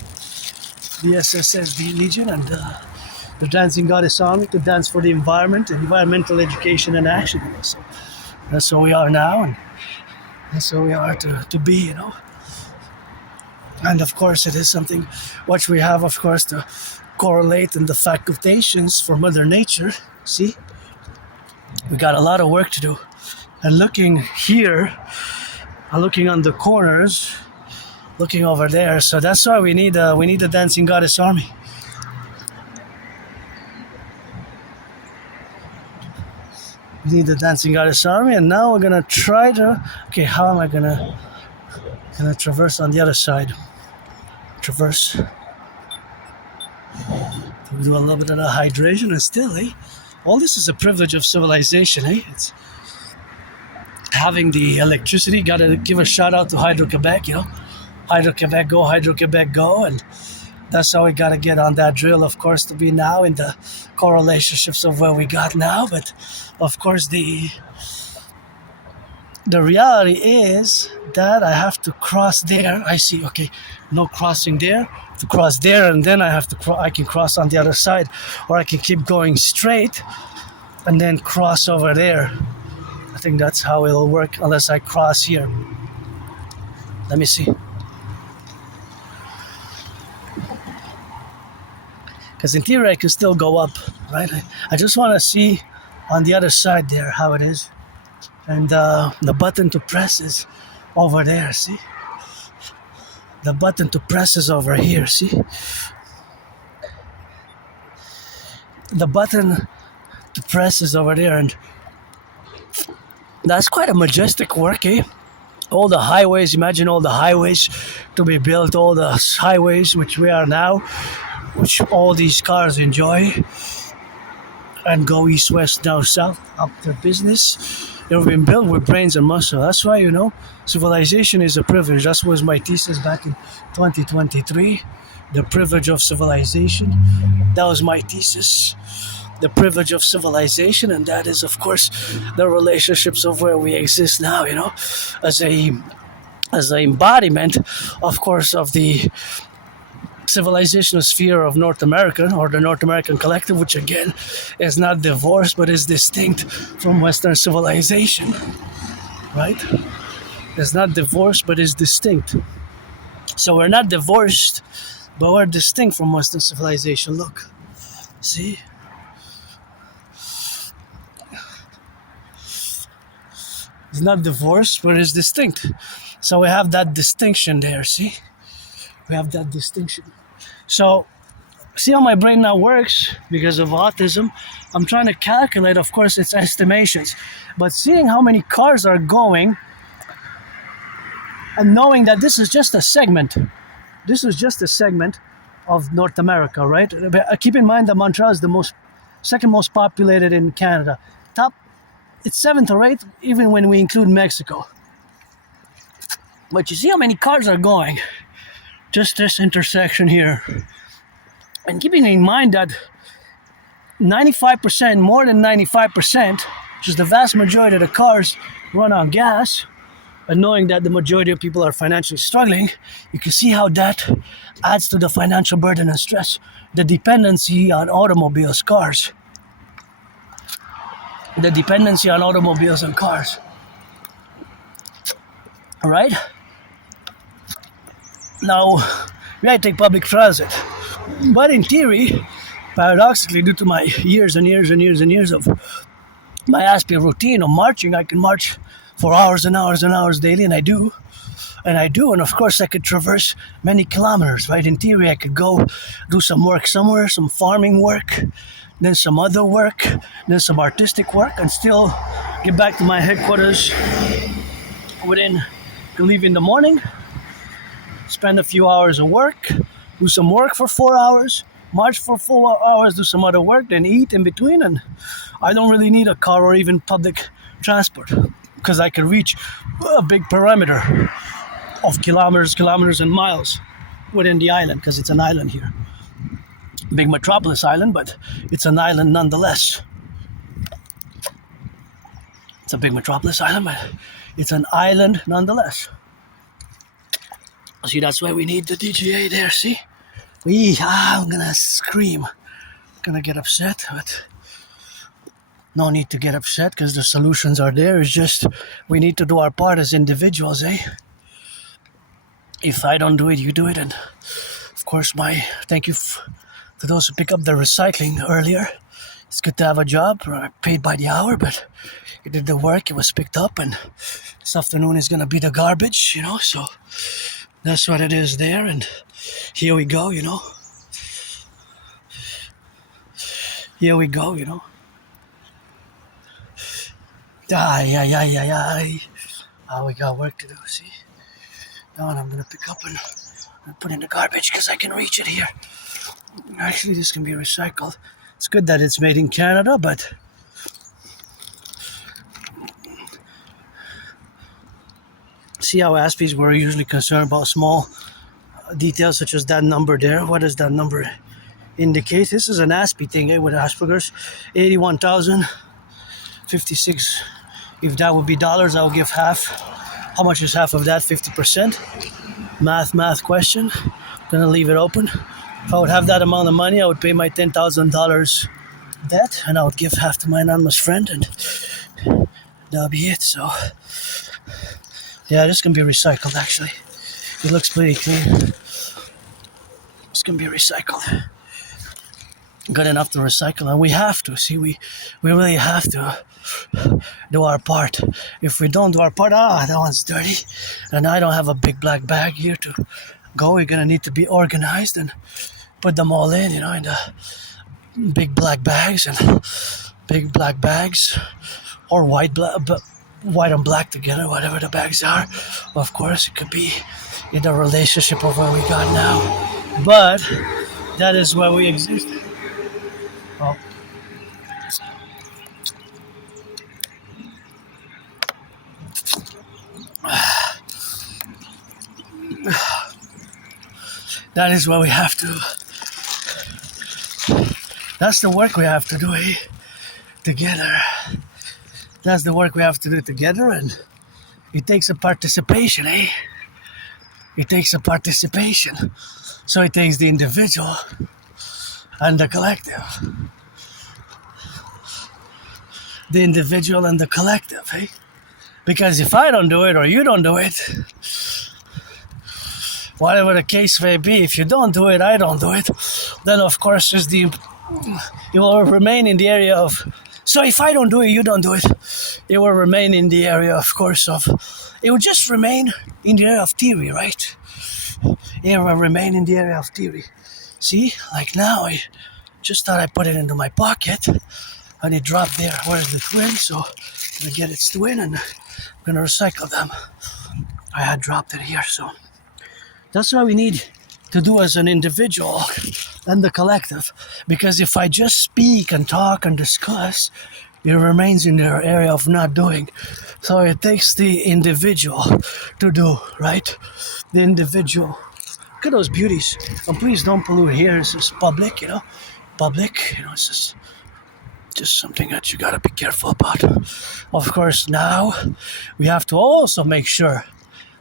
The SSSD Legion and the Dancing Goddess Army to dance for the environment, environmental education and action. You know. So that's what we are now, and that's what we are to be, you know. And of course, it is something which we have, of course, to correlate in the facultations for Mother Nature. See, we got a lot of work to do. And looking here, looking on the corners, looking over there. So that's why we need a Dancing Goddess Army. We need the dancing goddess army, and now we're gonna try to. Okay, how am I gonna traverse on the other side? Traverse. We do a little bit of the hydration, and still, all this is a privilege of civilization, It's having the electricity. Gotta give a shout out to Hydro-Quebec, Hydro-Quebec go, and that's how we gotta get on that drill, of course, to be now in the correlationships of where we got now. But of course, the reality is that I have to cross there. I see, okay, no crossing there. To cross there, and then I can cross on the other side, or I can keep going straight and then cross over there. I think that's how it'll work, unless I cross here. Let me see. Because in theory, I can still go up, right? I just want to see on the other side there how it is. And the button to press is over there, see? The button to press is over here, see? The button to press is over there, and that's quite a majestic work, All the highways, imagine all the highways to be built, all the highways which we are now, which all these cars enjoy, and go east, west, down, south, up to business. They've been built with brains and muscle. That's why, civilization is a privilege. That was my thesis back in 2023. The privilege of civilization. That was my thesis. The privilege of civilization, and that is, of course, the relationships of where we exist now, as an embodiment, of course, of the civilizational sphere of North America, or the North American Collective, which again is not divorced but is distinct from Western civilization, right? It's not divorced but is distinct. So we're not divorced, but we're distinct from Western civilization. Look, see? It's not divorced but it's distinct. So we have that distinction there, see? We have that distinction. So, see how my brain now works because of autism? I'm trying to calculate, of course, it's estimations. But seeing how many cars are going and knowing that this is just a segment of North America, right? Keep in mind that Montreal is the second most populated in Canada. It's 7th or 8th, even when we include Mexico. But you see how many cars are going? Just this intersection here. And keeping in mind that 95%, more than 95%, which is the vast majority of the cars, run on gas, and knowing that the majority of people are financially struggling, you can see how that adds to the financial burden and stress, the dependency on automobiles, cars. The dependency on automobiles and cars. All right? Now, we might take public transit. But in theory, paradoxically, due to my years and years and years and years of my Aspie routine of marching, I can march for hours and hours and hours daily, and I do. And of course I could traverse many kilometers, right? In theory, I could go do some work somewhere, some farming work, then some other work, then some artistic work, and still get back to my headquarters leave in the morning, spend a few hours of work, do some work for 4 hours, march for 4 hours, do some other work, then eat in between, and I don't really need a car or even public transport because I can reach a big perimeter of kilometers and miles within the island, because it's an island here. Big metropolis island, but it's an island nonetheless. It's a big metropolis island, but it's an island nonetheless. See, that's why we need the DGA there, see? I'm gonna scream. Gonna get upset, but no need to get upset because the solutions are there. It's just we need to do our part as individuals, If I don't do it, you do it. And of course, thank you to those who pick up the recycling earlier. It's good to have a job, paid by the hour, but you did the work, it was picked up, and this afternoon is gonna be the garbage, so that's what it is there. And here we go, Here we go, Ay, ay, ay, ay, ay. Oh, we got work to do, see? Now I'm gonna pick up and put in the garbage because I can reach it here. Actually, this can be recycled. It's good that it's made in Canada, but see how Aspies were usually concerned about small details such as that number there. What does that number indicate? This is an Aspie thing, with Asperger's. 81,056. If that would be dollars, I would give half. How much is half of that? 50%. Math question. I'm gonna leave it open. If I would have that amount of money, I would pay my $10,000 debt, and I would give half to my anonymous friend, and that'll be it. So, yeah, this can be recycled. Actually, it looks pretty clean. This can be recycled. Good enough to recycle, and we have to. See, we really have to do our part. If we don't do our part, that one's dirty, and I don't have a big black bag here to go. We're gonna need to be organized and put them all in, in the big black bags or white and black together, whatever the bags are. Of course, it could be in the relationship of what we got now, but that is where we exist. Oh. That is what we have to. That's the work we have to do, together. That's the work we have to do together, and it takes a participation, It takes a participation. So it takes the individual and the collective. The individual and the collective, Because if I don't do it or you don't do it, whatever the case may be, if you don't do it, I don't do it, then of course it will remain in the area of. So if I don't do it, you don't do it, it will remain in the area, of course, of. It will just remain in the area of theory, right? It will remain in the area of theory. See, like now, I just thought I put it into my pocket, and it dropped there. Where's the twin? So I'm gonna get its twin, and I'm gonna recycle them. I had dropped it here, so that's what we need to do as an individual and the collective. Because if I just speak and talk and discuss, it remains in their area of not doing. So it takes the individual to do, right? The individual. Look at those beauties. And please don't pollute here. This is public, Public, it's just something that you gotta be careful about. Of course, now we have to also make sure,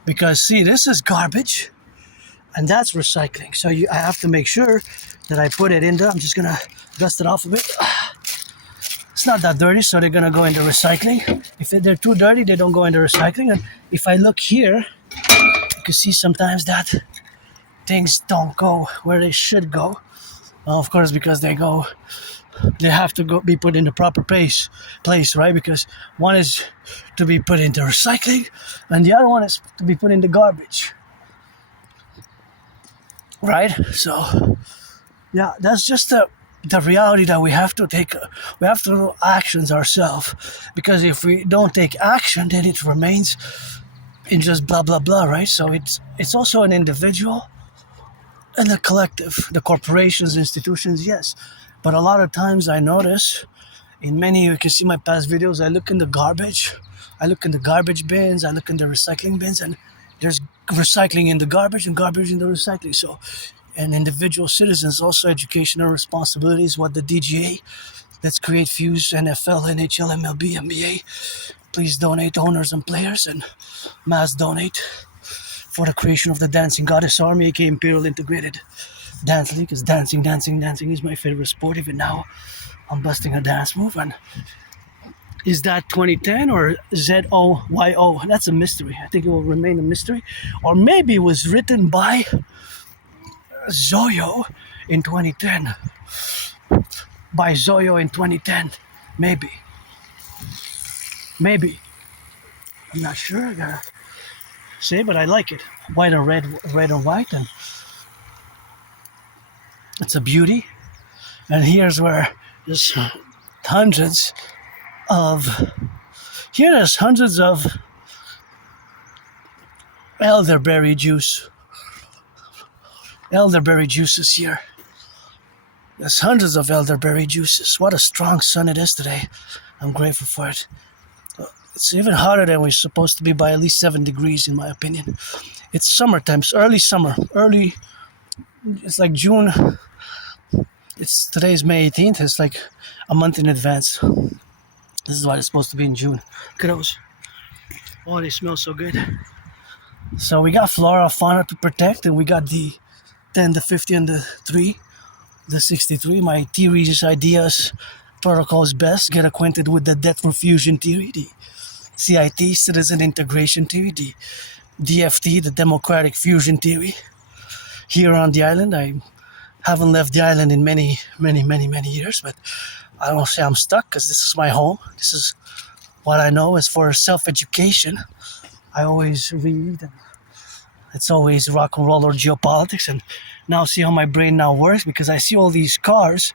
because see, this is garbage and that's recycling. So I have to make sure that I put it in there. I'm just gonna dust it off a bit. It's not that dirty, so they're gonna go into recycling. If they're too dirty, they don't go into recycling. And if I look here, you can see sometimes that things don't go where they should go. Well, of course, because they have to be put in the proper place, right? Because one is to be put into recycling, and the other one is to be put in the garbage, right? So, yeah, that's just the reality that we have to take. We have to do actions ourselves, because if we don't take action, then it remains in just blah blah blah, right? So it's also an individual and the collective, the corporations, institutions, yes. But a lot of times I notice, you can see my past videos, I look in the garbage bins, I look in the recycling bins, and there's recycling in the garbage and garbage in the recycling. So, and individual citizens, also educational responsibilities, what the DGA, let's create Fuse, NFL, NHL, MLB, NBA. Please donate owners and players, and mass donate for the creation of the Dancing Goddess Army, aka Imperial Integrated Dance League, because dancing is my favorite sport. Even now, I'm busting a dance move. And is that 2010 or ZOYO? That's a mystery. I think it will remain a mystery. Or maybe it was written by Zoyo in 2010. By Zoyo in 2010. Maybe. I'm not sure. I gotta say, but I like it. White and red and white, and it's a beauty. And here's where there's hundreds of Here there's hundreds of elderberry juices here. There's hundreds of elderberry juices. What a strong sun it is today. I'm grateful for it. It's even hotter than we're supposed to be by at least 7 degrees in my opinion. It's summertime, it's early summer. It's like June. Today's May 18th. It's like a month in advance. This is why it's supposed to be in June. Look at those. Oh, they smell so good. So we got flora, fauna to protect, and we got the 10, the 50, and the 3. The 63, my theories, ideas, protocols best. Get acquainted with the debt refusion theory, the CIT, citizen integration theory, the DFT, the democratic fusion theory. Here on the island, I haven't left the island in many years, but I don't say I'm stuck because this is my home. This is what I know. As for self-education, I always read, and it's always rock and roll or geopolitics, and now see how my brain now works because I see all these cars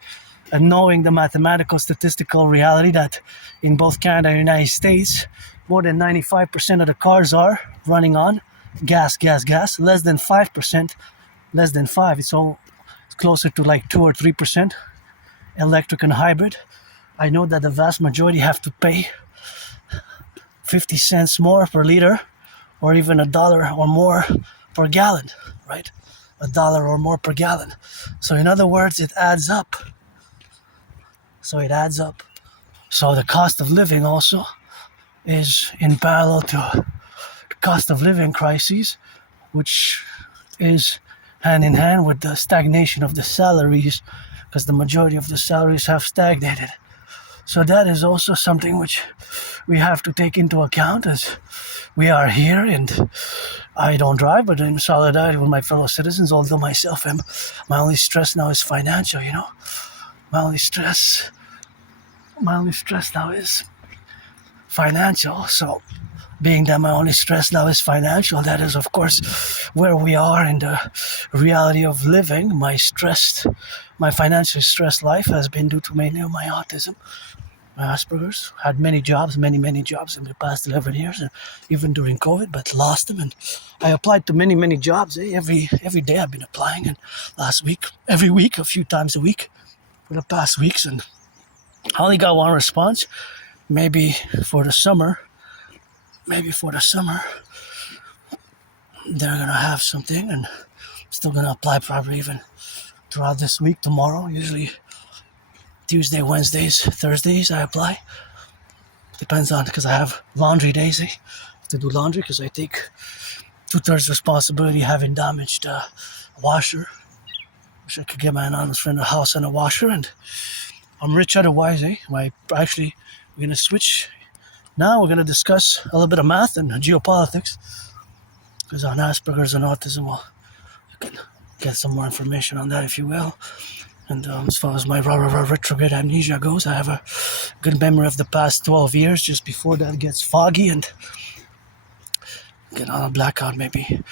and knowing the mathematical statistical reality that in both Canada and the United States, more than 95% of the cars are running on gas. Less than 5%, less than 5. It's closer to like 2 or 3% electric and hybrid. I know that the vast majority have to pay 50 cents more per liter or even $1 or more per gallon, right? $1 or more per gallon. So in other words, it adds up. So the cost of living also is in parallel to the cost of living crises, which is hand in hand with the stagnation of the salaries, because the majority of the salaries have stagnated. So that is also something which we have to take into account as we are here, and I don't drive, but in solidarity with my fellow citizens, although myself my only stress now is financial, My only stress now is financial. So being that my only stress now is financial, that is of course where we are in the reality of living. My financially stressed life has been due to mainly my autism. My Asperger's. Had many jobs in the past 11 years, and even during COVID, but lost them. And I applied to many jobs. Every day I've been applying, and every week, a few times a week for the past weeks, and I only got one response. Maybe for the summer, they're gonna have something, and I'm still gonna apply probably even throughout this week, tomorrow, usually Tuesday, Wednesdays, Thursdays I apply. Depends on, because I have laundry days. I have to do laundry because I take 2/3 responsibility having damaged a washer. Wish I could get my anonymous friend a house and a washer, and I'm rich otherwise. We're gonna switch. Now we're gonna discuss a little bit of math and geopolitics, because on Asperger's and autism, well, you can get some more information on that if you will. And as far as my retrograde amnesia goes, I have a good memory of the past 12 years. Just before that gets foggy and get on a blackout maybe.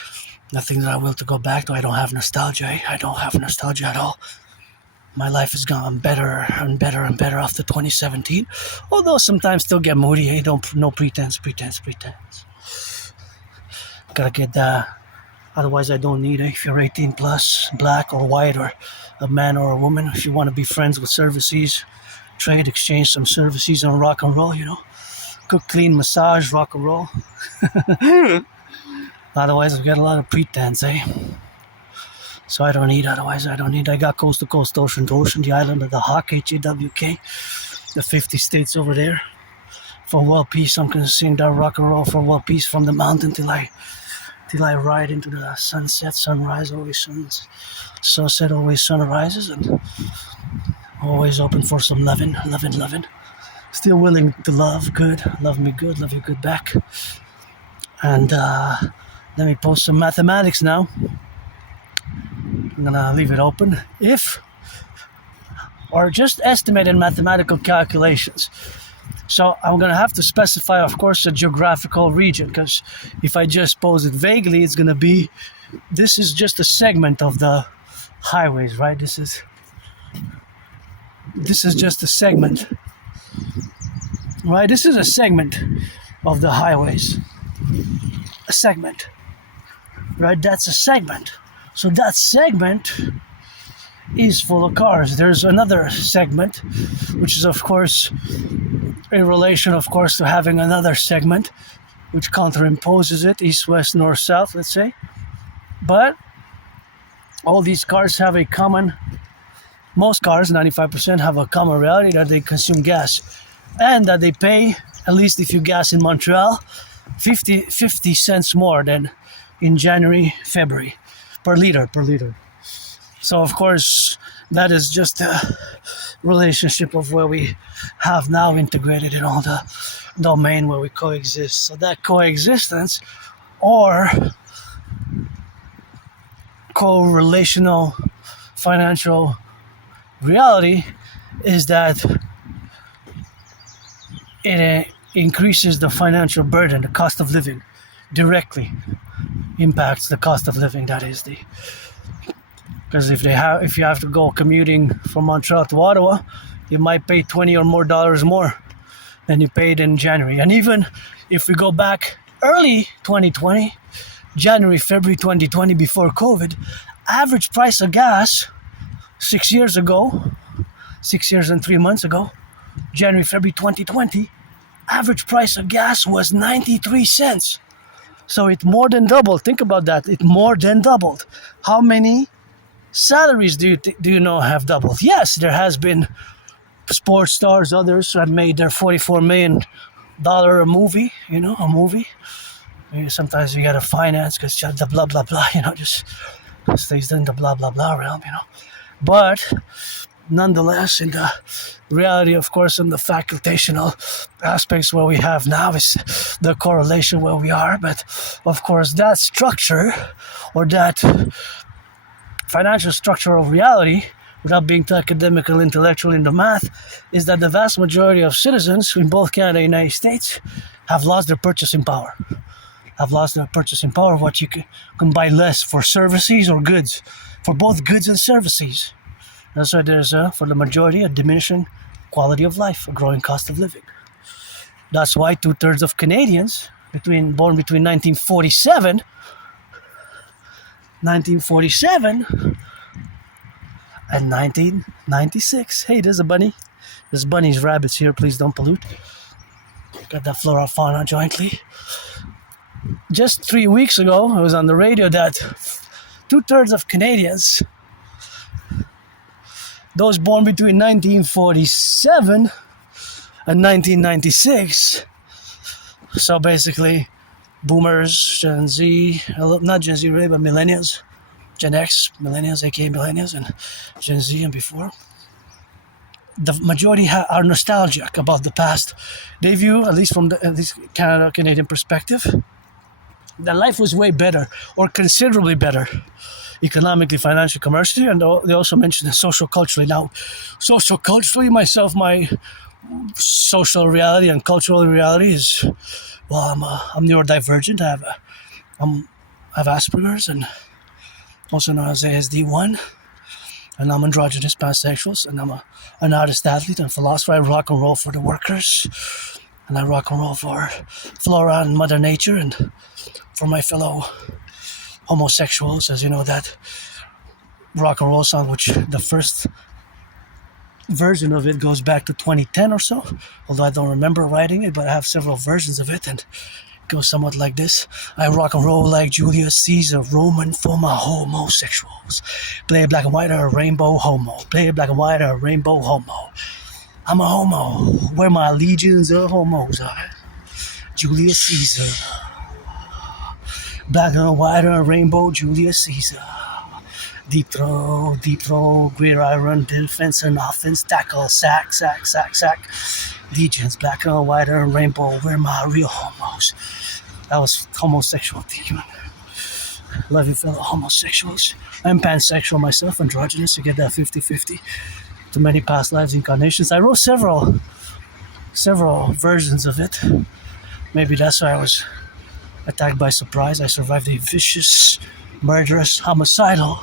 Nothing that I will to go back to. I don't have nostalgia. I don't have nostalgia at all. My life has gone better and better after 2017. Although sometimes still get moody. No pretense. Gotta get that. Otherwise I don't need it. If you're 18 plus, black or white, or a man or a woman, if you want to be friends with services, trade, exchange some services on rock and roll, cook, clean, massage, rock and roll. Otherwise I've got a lot of pretense, So I don't need. I got coast to coast, ocean to ocean, the island of the Hawk, H-A-W-K, the 50 states over there. For world peace, I'm gonna sing that rock and roll for world peace from the mountain till I ride into the sunset, sunrise, always sunset, always sunrises, and always open for some loving. Still willing to love good, love me good, love you good back. And let me post some mathematics now. I'm gonna leave it open. Or just estimated mathematical calculations. So I'm going to have to specify, of course, a geographical region, because if I just pose it vaguely, it's going to be, this is just a segment of the highways, right? This is just a segment right? This is a segment of the highways. A segment, right? That's a segment. So that segment is full of cars. There's another segment, which is of course in relation, of course, to having another segment, which counterimposes it, east, west, north, south, let's say. But all these cars have a common, most cars, 95%, have a common reality that they consume gas and that they pay, at least if you gas in Montreal, 50 cents more than in January, February, per liter. So of course, that is just a relationship of where we have now integrated in all the domain where we coexist. So that coexistence or co-relational financial reality is that it increases the financial burden, the cost of living, directly impacts the cost of living. That is the, because if you have to go commuting from Montreal to Ottawa, you might pay $20 or more than you paid in January. And even if we go back early 2020, January, February 2020, before COVID, average price of gas 6 years ago, 6 years and 3 months ago, January, February 2020, average price of gas was 93 cents. So it more than doubled. Think about that. It more than doubled. How many salaries do you know have doubled? Yes, there has been sports stars, others who have made their $44 million a movie, a movie. Maybe sometimes you gotta finance because the blah, blah, blah, just stays in the blah, blah, blah realm, But nonetheless, in the reality, of course, in the facultational aspects where we have now is the correlation where we are. But of course, that structure or that financial structure of reality, without being too academical, intellectual in the math, is that the vast majority of citizens in both Canada and the United States have lost their purchasing power. What you can buy less for services or goods, for both goods and services. That's why there's, for the majority, a diminishing quality of life, a growing cost of living. That's why 2/3 of Canadians, born between 1947 and 1996. Hey, there's a bunny. There's bunnies, rabbits here. Please don't pollute. Got that flora fauna jointly. Just 3 weeks ago, I was on the radio that 2/3 of Canadians, those born between 1947 and 1996, so basically boomers, Gen Z, not Gen Z really, but millennials, Gen X, millennials, aka millennials, and Gen Z and before, the majority are nostalgic about the past. They view, at least from the Canadian perspective, that life was way better, or considerably better, economically, financially, commercially, and they also mentioned social-culturally. Now, social-culturally, myself, my social reality and cultural reality is, well, I'm neurodivergent. I have Asperger's, and also known as ASD1, and I'm androgynous, pansexual, and I'm an artist, athlete, and philosopher. I rock and roll for the workers, and I rock and roll for flora and Mother Nature, and for my fellow homosexuals, as you know, that rock and roll song, which the first version of it goes back to 2010 or so, although I don't remember writing it, but I have several versions of it, and it goes somewhat like this. I rock and roll like Julius Caesar, Roman for my homosexuals. Play black and white or a rainbow homo. Play black and white or a rainbow homo. I'm a homo, where my legions of homos are. Julius Caesar. Black and white or a rainbow, Julius Caesar. Deep throw, great iron, defense and offense, tackle, sack. Legions, black and white or rainbow, we're my real homos. That was homosexual demon. Love you, fellow homosexuals. I'm pansexual myself, androgynous, you get that 50-50. To many past lives, incarnations. I wrote several versions of it. Maybe that's why I was attacked by surprise. I survived a vicious, murderous, homicidal,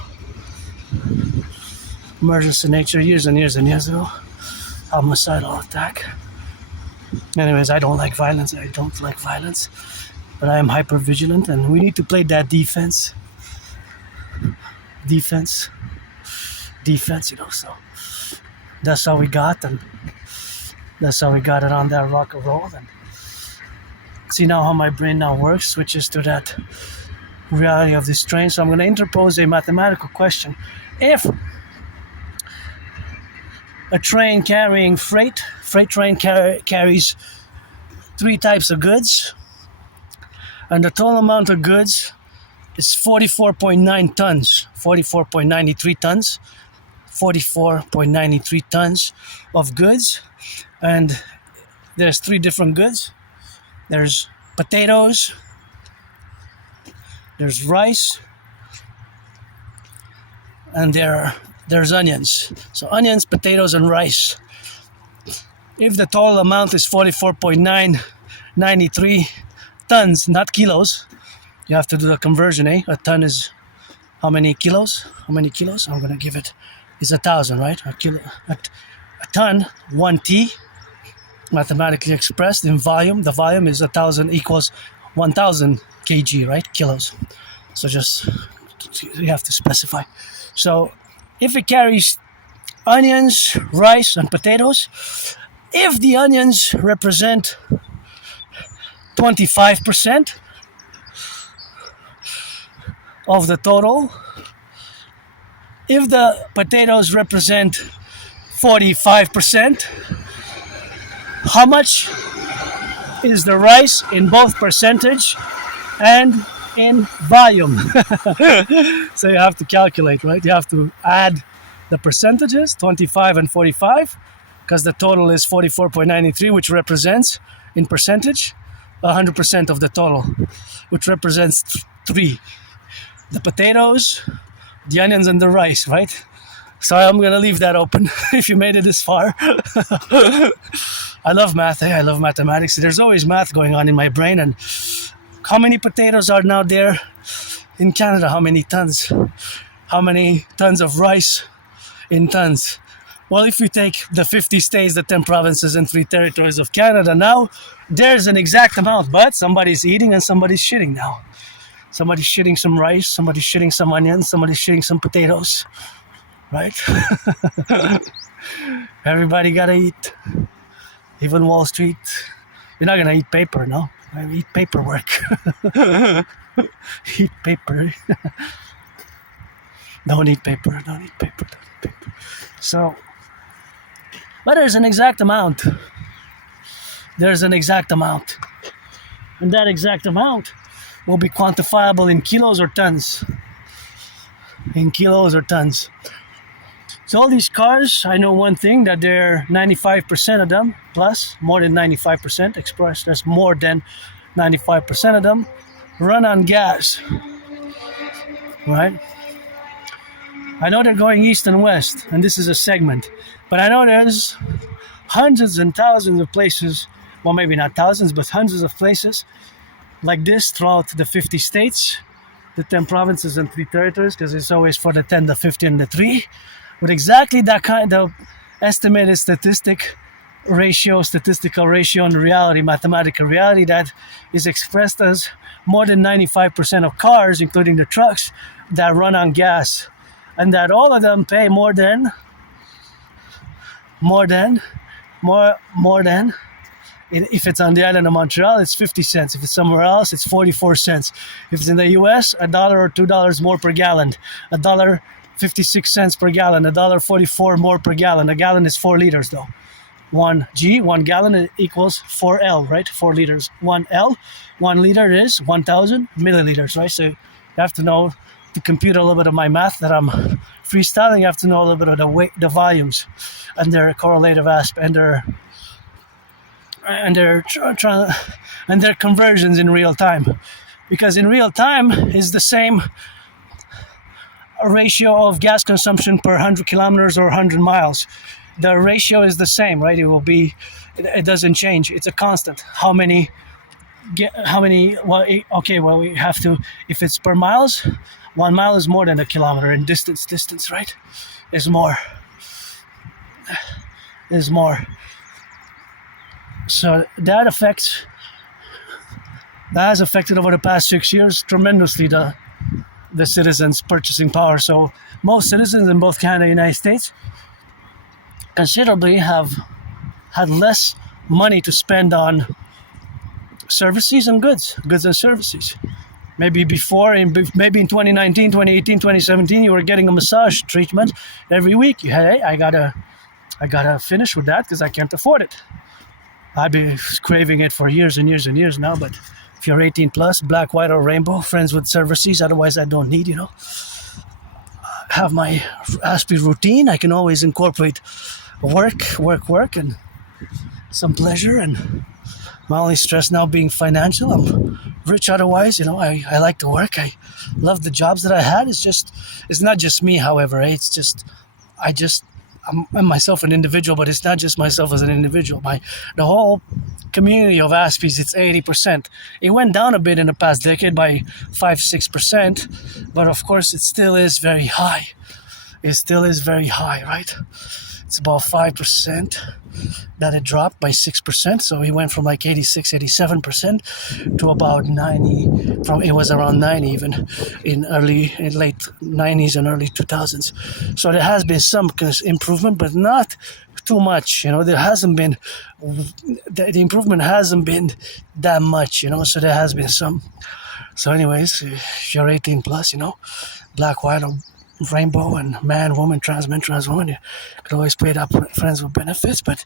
murderous in nature years and years ago. Homicidal attack. Anyways, I don't like violence. I don't like violence. But I am hyper vigilant, and we need to play that defense. Defense. So that's how we got, and that's how we got it on that rock and roll. And see now how my brain now works, switches to that reality of this train. So I'm going to interpose a mathematical question. If a train carrying freight train carries three types of goods, and the total amount of goods is 44.9 tons, 44.93 tons, 44.93 tons of goods, and there's three different goods. There's potatoes, there's rice, and there's onions. So onions, potatoes, and rice. If the total amount is 44.993 tons, not kilos, you have to do the conversion, eh? A ton is how many kilos? I'm gonna give it. It's 1,000, right? A ton, 1t, mathematically expressed in volume. The volume is 1,000 equals 1,000 kg, right? Kilos. So just you have to specify. So if it carries onions, rice, and potatoes, if the onions represent 25% of the total, if the potatoes represent 45%, how much is the rice in both percentage and in volume? So you have to calculate, right? You have to add the percentages, 25 and 45, because the total is 44.93, which represents, in percentage, 100% of the total, which represents 3. The potatoes, the onions, and the rice, right? So I'm going to leave that open if you made it this far. I love math, I love mathematics. There's always math going on in my brain. And how many potatoes are now there in Canada? How many tons? How many tons of rice in tons? Well, if you take the 50 states, the 10 provinces, and 3 territories of Canada now, there's an exact amount, but somebody's eating and somebody's shitting now. Somebody's shitting some rice, somebody's shitting some onions, somebody's shitting some potatoes, right? Everybody gotta eat. Even Wall Street. You're not gonna eat paper, no? I eat paperwork. Eat paper. Don't eat paper. So, but there's an exact amount. And that exact amount will be quantifiable in kilos or tons. So all these cars, I know one thing, that they're 95% of them, plus more than 95% expressed, that's more than 95% of them, run on gas, right? I know they're going east and west, and this is a segment, but I know there's hundreds and thousands of places, well, maybe not thousands, but hundreds of places like this throughout the 50 states, the 10 provinces and 3 territories, because it's always for the 10, the 50, and the 3, with exactly that kind of estimated statistical ratio and reality, mathematical reality, that is expressed as more than 95% of cars, including the trucks, that run on gas, and that all of them pay more than if it's on the island of Montreal, it's 50 cents. If it's somewhere else, it's 44 cents. If it's in the US, $1 or $2 more per gallon. $1.56 per gallon. $1.44 more per gallon. A gallon is 4 liters though. 1 gallon equals 4L, right? 4 liters. 1L, 1 liter is 1,000 milliliters, right? So you have to know, to compute a little bit of my math that I'm freestyling, you have to know a little bit of the weight, the volumes, and their correlative aspect, and their conversions in real time, because in real time is the same ratio of gas consumption per 100 kilometers or 100 miles. The ratio is the same, right? It doesn't change. It's a constant. How many? Well, we have to. If it's per miles, 1 mile is more than a kilometer in distance, right? Is more. So that has affected over the past 6 years tremendously the citizens' purchasing power. So most citizens in both Canada and the United States considerably have had less money to spend on services and goods and services. Maybe before, maybe in 2019, 2018, 2017, you were getting a massage treatment every week. You had, hey, I gotta finish with that because I can't afford it. I've been craving it for years and years and years now. But if you're 18 plus, black, white, or rainbow, friends with services, otherwise I don't need. Have my Aspie routine. I can always incorporate work, and some pleasure. And my only stress now being financial. I'm rich otherwise. I like to work. I love the jobs that I had. It's not just me, however. I'm myself an individual, but it's not just myself as an individual. The whole community of Aspies, it's 80%. It went down a bit in the past decade by 5-6%, but of course it still is very high. It still is very high, right? It's about 5% that it dropped by 6%. So he went from like 86, 87% to about 90. It was around 90 even in late 90s and early 2000s. So there has been some improvement, but not too much. There hasn't been the improvement hasn't been that much. So there has been some. So anyways, if you're 18 plus, black, white, or rainbow, and man, woman, trans man, trans woman, you could always pay it up with friends with benefits. But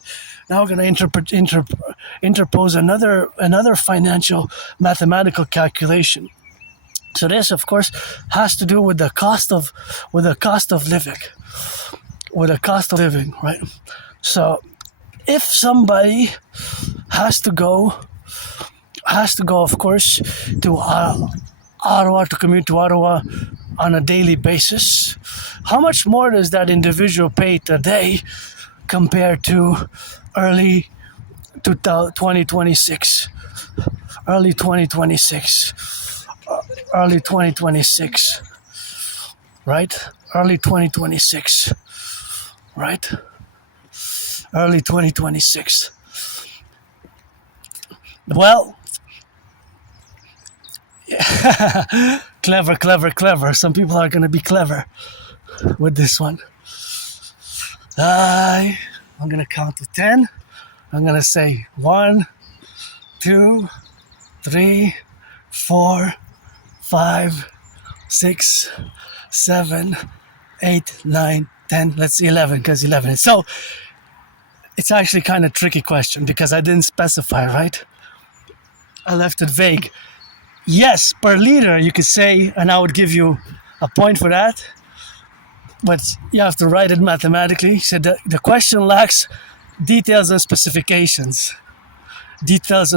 now we're going to interpose another financial mathematical calculation. So this, of course, has to do with the cost of living, right? So if somebody has to go, of course, to Ottawa, to commute to Ottawa on a daily basis, how much more does that individual pay today compared to early 2026? Early 2026, right? Early 2026, right? Early 2026. Well, clever. Some people are going to be clever with this one. I'm going to count to 10. I'm going to say 1, 2, 3, 4, 5, 6, 7, 8, 9, 10. Let's see, 11, because 11. So it's actually kind of tricky question because I didn't specify, right? I left it vague. Yes, per liter, you could say, and I would give you a point for that, but you have to write it mathematically. So the question lacks details and specifications. Because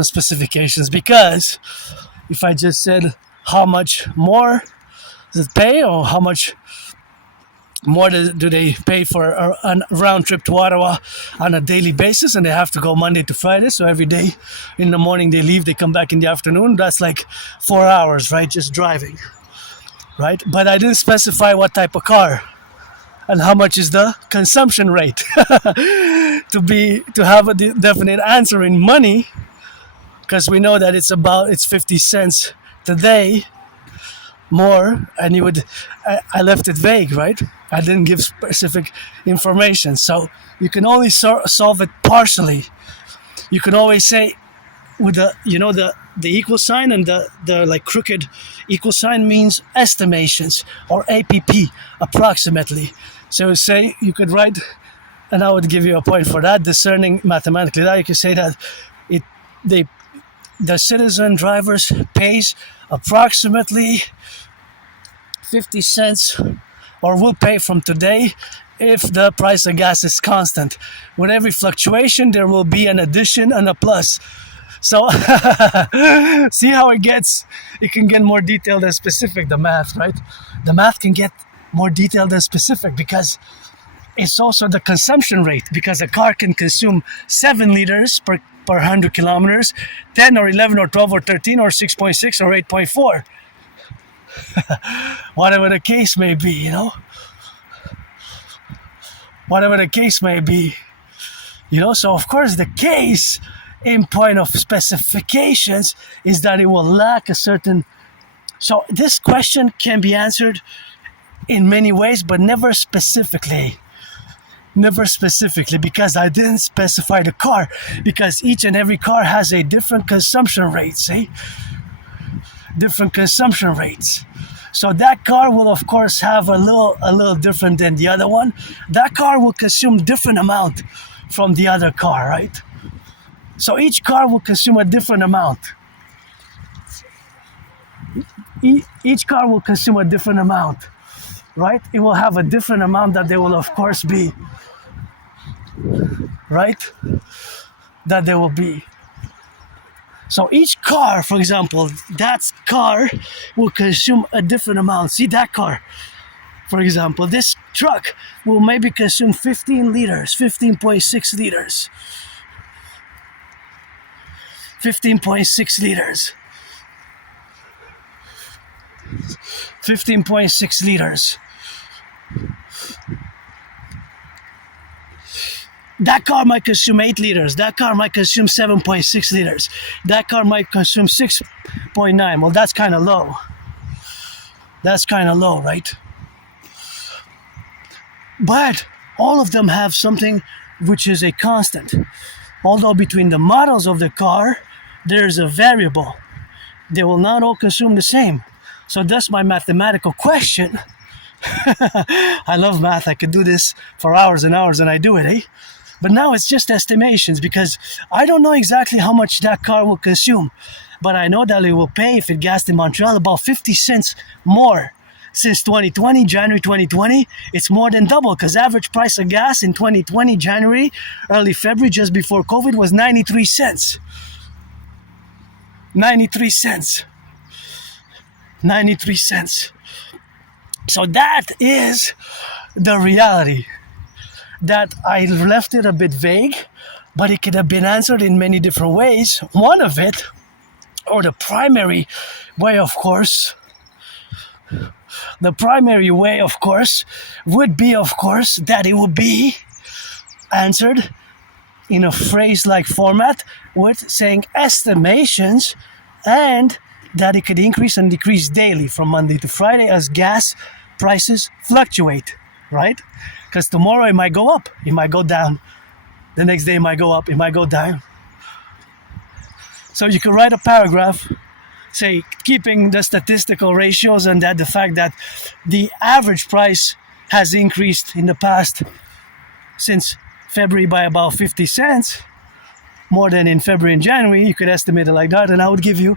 if I just said how much more does it pay, or how much more do they pay for a round trip to Ottawa on a daily basis, and they have to go Monday to Friday, so every day in the morning they leave, they come back in the afternoon, that's like 4 hours, right, just driving, right? But I didn't specify what type of car and how much is the consumption rate to have a definite answer in money, because we know that it's 50 cents today more, and I left it vague, right? I didn't give specific information, so you can only solve it partially. You can always say with the equal sign, and the like crooked equal sign means estimations, or APP, approximately. So say you could write, and I would give you a point for that, discerning mathematically that you could say that the citizen drivers pays approximately 50 cents, or will pay from today, if the price of gas is constant. With every fluctuation, there will be an addition and a plus. So see how it can get more detailed and specific, the math, right? The math can get more detailed and specific because it's also the consumption rate, because a car can consume 7 liters per 100 kilometers, 10 or 11 or 12 or 13 or 6.6 or 8.4. Whatever the case may be, Whatever the case may be, So of course the case in point of specifications is that it will lack a certain. So this question can be answered in many ways, but never specifically. Never specifically, because I didn't specify the car, because each and every car has a different consumption rate, see? Different consumption rates. So that car will of course have a little different than the other one. That car will consume different amount from the other car, right? So each car will consume a different amount. Each car will consume a different amount, right? It will have a different amount that they will of course be, right? That they will be. So each car, for example, that car will consume a different amount. See that car, for example, this truck will maybe consume 15 liters, 15.6 liters. 15.6 liters. 15.6 liters. That car might consume 8 liters. That car might consume 7.6 liters. That car might consume 6.9. Well, that's kind of low. That's kind of low, right? But all of them have something which is a constant. Although between the models of the car, there's a variable. They will not all consume the same. So that's my mathematical question. I love math. I could do this for hours and hours, and I do it, eh? But now it's just estimations, because I don't know exactly how much that car will consume. But I know that it will pay, if it gassed in Montreal, about 50 cents more. Since 2020, January 2020, it's more than double, because average price of gas in 2020, January, early February, just before COVID, was 93 cents. 93 cents. 93 cents. So that is the reality. That I left it a bit vague, but it could have been answered in many different ways. One of it, or the primary way, of course, would be, of course, that it would be answered in a phrase-like format with saying estimations, and that it could increase and decrease daily from Monday to Friday as gas prices fluctuate, right? Because tomorrow it might go up, it might go down. The next day it might go up, it might go down. So you can write a paragraph, say, keeping the statistical ratios, and that the fact that the average price has increased in the past since February by about 50 cents, more than in February and January. You could estimate it like that, and I would give you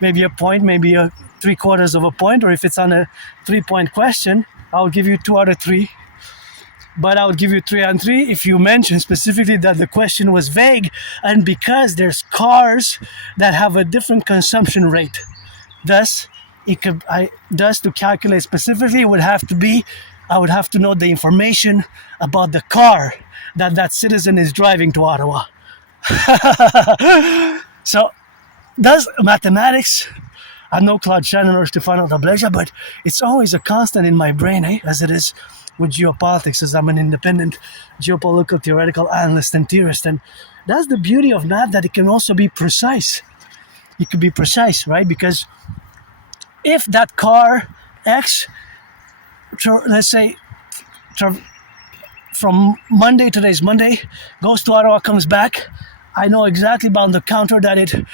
maybe a point, maybe a 3/4 of a point, or if it's on a 3-point question, I would give you 2 out of 3. But I would give you 3 on 3 if you mention specifically that the question was vague, and because there's cars that have a different consumption rate. Thus, to calculate specifically, I would have to know the information about the car that citizen is driving to Ottawa. So, does mathematics, I'm no Claude Shannon or Stefano Tableja, but it's always a constant in my brain, as it is with geopolitics, as I'm an independent geopolitical theoretical analyst and theorist. And that's the beauty of math, that it can also be precise. It could be precise, right? Because if that car X, let's say, from Monday, today's Monday, goes to Ottawa, comes back, I know exactly about the counter that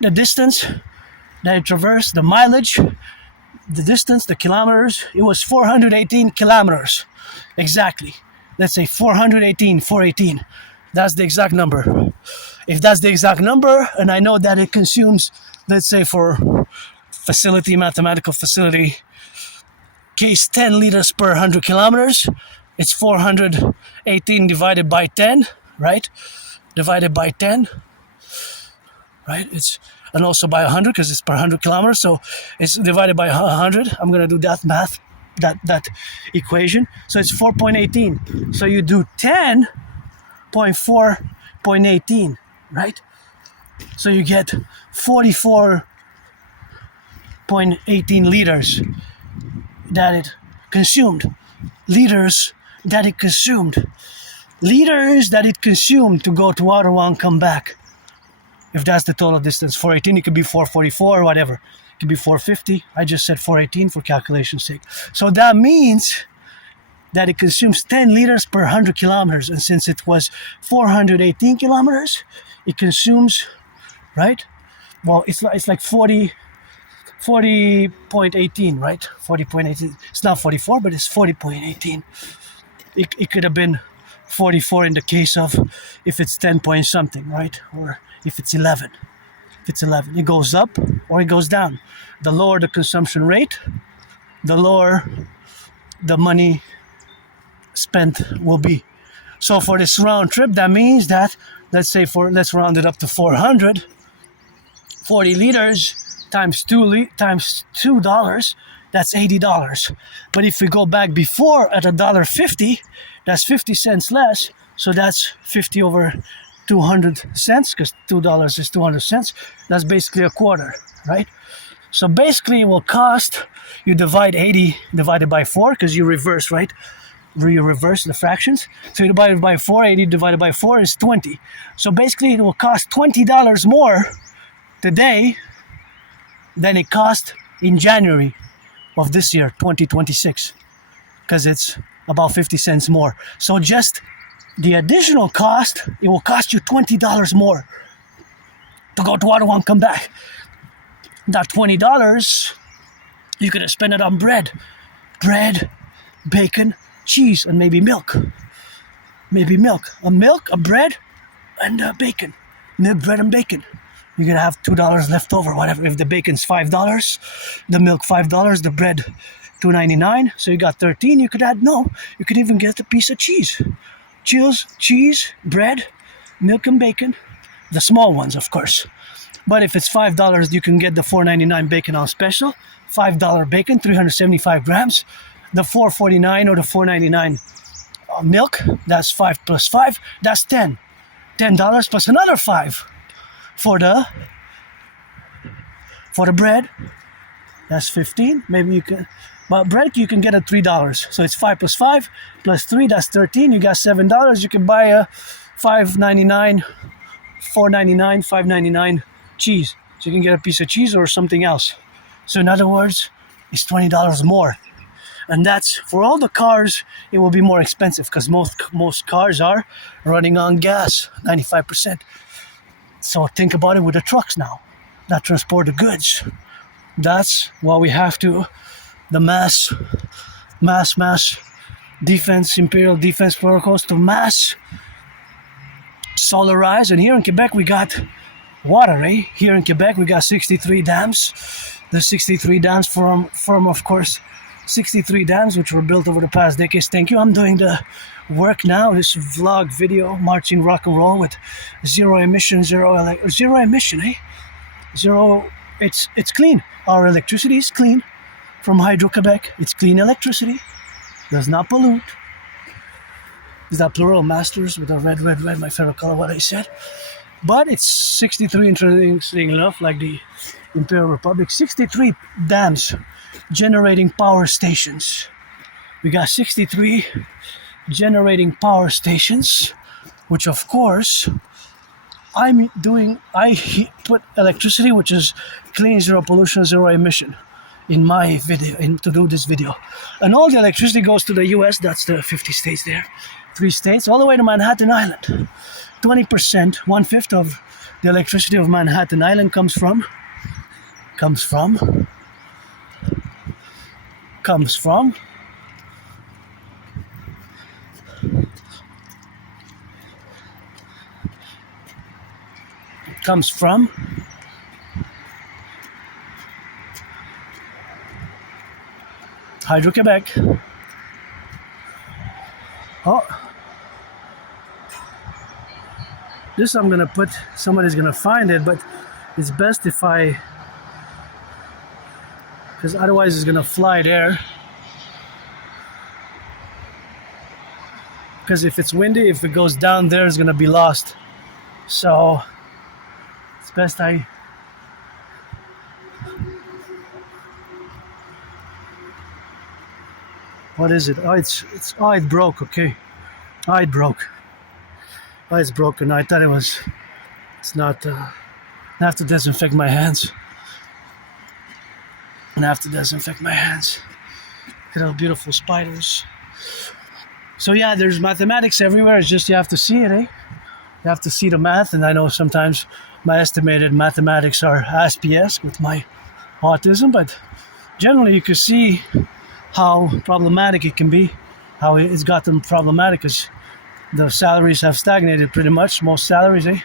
the distance that it traversed, the mileage, the distance, the kilometers, it was 418 kilometers. Exactly. Let's say 418. That's the exact number. If that's the exact number, and I know that it consumes, let's say for mathematical facility, case 10 liters per 100 kilometers, it's 418 divided by 10, right? Divided by 10, right? And also by 100, because it's per 100 kilometers, so it's divided by 100. I'm going to do that math, that equation. So it's 4.18. So you do 10.4.18, right? So you get 44.18 liters that it consumed. liters that it consumed to go to Ottawa and come back. If that's the total distance, 418, it could be 444 or whatever. It could be 450. I just said 418 for calculation's sake. So that means that it consumes 10 liters per 100 kilometers. And since it was 418 kilometers, it consumes, right? Well, it's like 40.18, right? 40.18. It's not 44, but it's 40.18. It could have been 44 in the case of if it's 10 point something, right? Or if it's 11. If it's 11, it goes up or it goes down. The lower the consumption rate, the lower the money spent will be. So for this round trip, that means that, let's round it up to 400, 40 liters times $2, that's $80. But if we go back before at $1.50, that's 50 cents less. So that's 50 over 200 cents, because $2 is 200 cents. That's basically a quarter, right? So basically it will cost, you divide 80 divided by 4, because you reverse, right? You reverse the fractions. So you divide it by 4, 80 divided by 4 is 20. So basically it will cost $20 more today than it cost in January of this year, 2026, because it's about 50 cents more. So just the additional cost, it will cost you $20 more to go to Ottawa and come back. That $20, you could have spent it on bread, bacon, cheese, and maybe milk. A bread, and bacon. Milk, bread, and bacon. You're gonna have $2 left over, whatever. If the bacon's $5, the milk $5, the bread $2.99, so you got 13. You could even get a piece of cheese. Cheese, bread, milk, and bacon. The small ones, of course. But if it's $5, you can get the $4.99 bacon on special. $5 bacon, 375 grams. The $4.49 or the $4.99 milk, that's 5 plus 5, that's 10. $10 plus another 5 for the bread. That's 15. Maybe you can, but bread you can get at $3. So it's 5 plus 5 plus 3, that's 13. You got $7. You can buy a $5.99, $4.99, $5.99 cheese. So you can get a piece of cheese or something else. So in other words, it's $20 more. And that's for all the cars, it will be more expensive because most cars are running on gas, 95%. So think about it with the trucks now that transport the goods. That's why we have to, the mass defense, imperial defense protocols to mass solarize. And here in Quebec, we got water, eh? Here in Quebec, we got 63 dams. The 63 dams from of course, 63 dams which were built over the past decades. Thank you. I'm doing the work now, this vlog video, marching rock and roll with zero emission, eh? Zero, it's clean. Our electricity is clean from Hydro-Quebec. It's clean electricity, does not pollute. Is that plural? Masters with a red, my favorite color, what I said. But it's 63, interesting enough, like the Imperial Republic, 63 dams generating power stations. We got 63 generating power stations, which of course I put electricity, which is clean, zero pollution, zero emission, in my video, to do this video. And all the electricity goes to the US, that's the 50 states there, 3 states, all the way to Manhattan Island. 20%, 1/5 of the electricity of Manhattan Island comes from Hydro-Quebec. Oh, this I'm gonna put, somebody's gonna find it, but it's best if because otherwise it's gonna fly there. Because if it's windy, if it goes down there, it's gonna be lost. So it's best what is it? Oh, it broke. Okay, it broke. Why it's broken? I thought it's not. I have to disinfect my hands. Look at all beautiful spiders. So yeah, there's mathematics everywhere. It's just you have to see it, eh? You have to see the math, and I know sometimes my estimated mathematics are Aspiesque with my autism, but generally you can see how problematic it can be, how it's gotten problematic because the salaries have stagnated pretty much, most salaries, eh?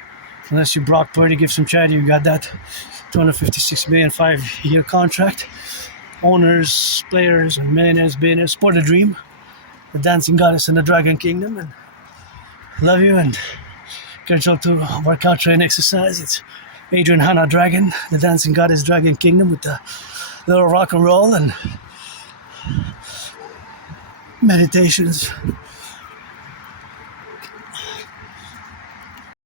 Unless you Brock Purdy, give some charity, you got that 256 million 5-year contract. Owners, players, and millionaires, billionaires, sport the dream, the dancing goddess in the dragon kingdom, and love you and encourage you to work out, train, exercise. It's Adrian Hannah Dragon, the dancing goddess dragon kingdom with the little rock and roll and meditations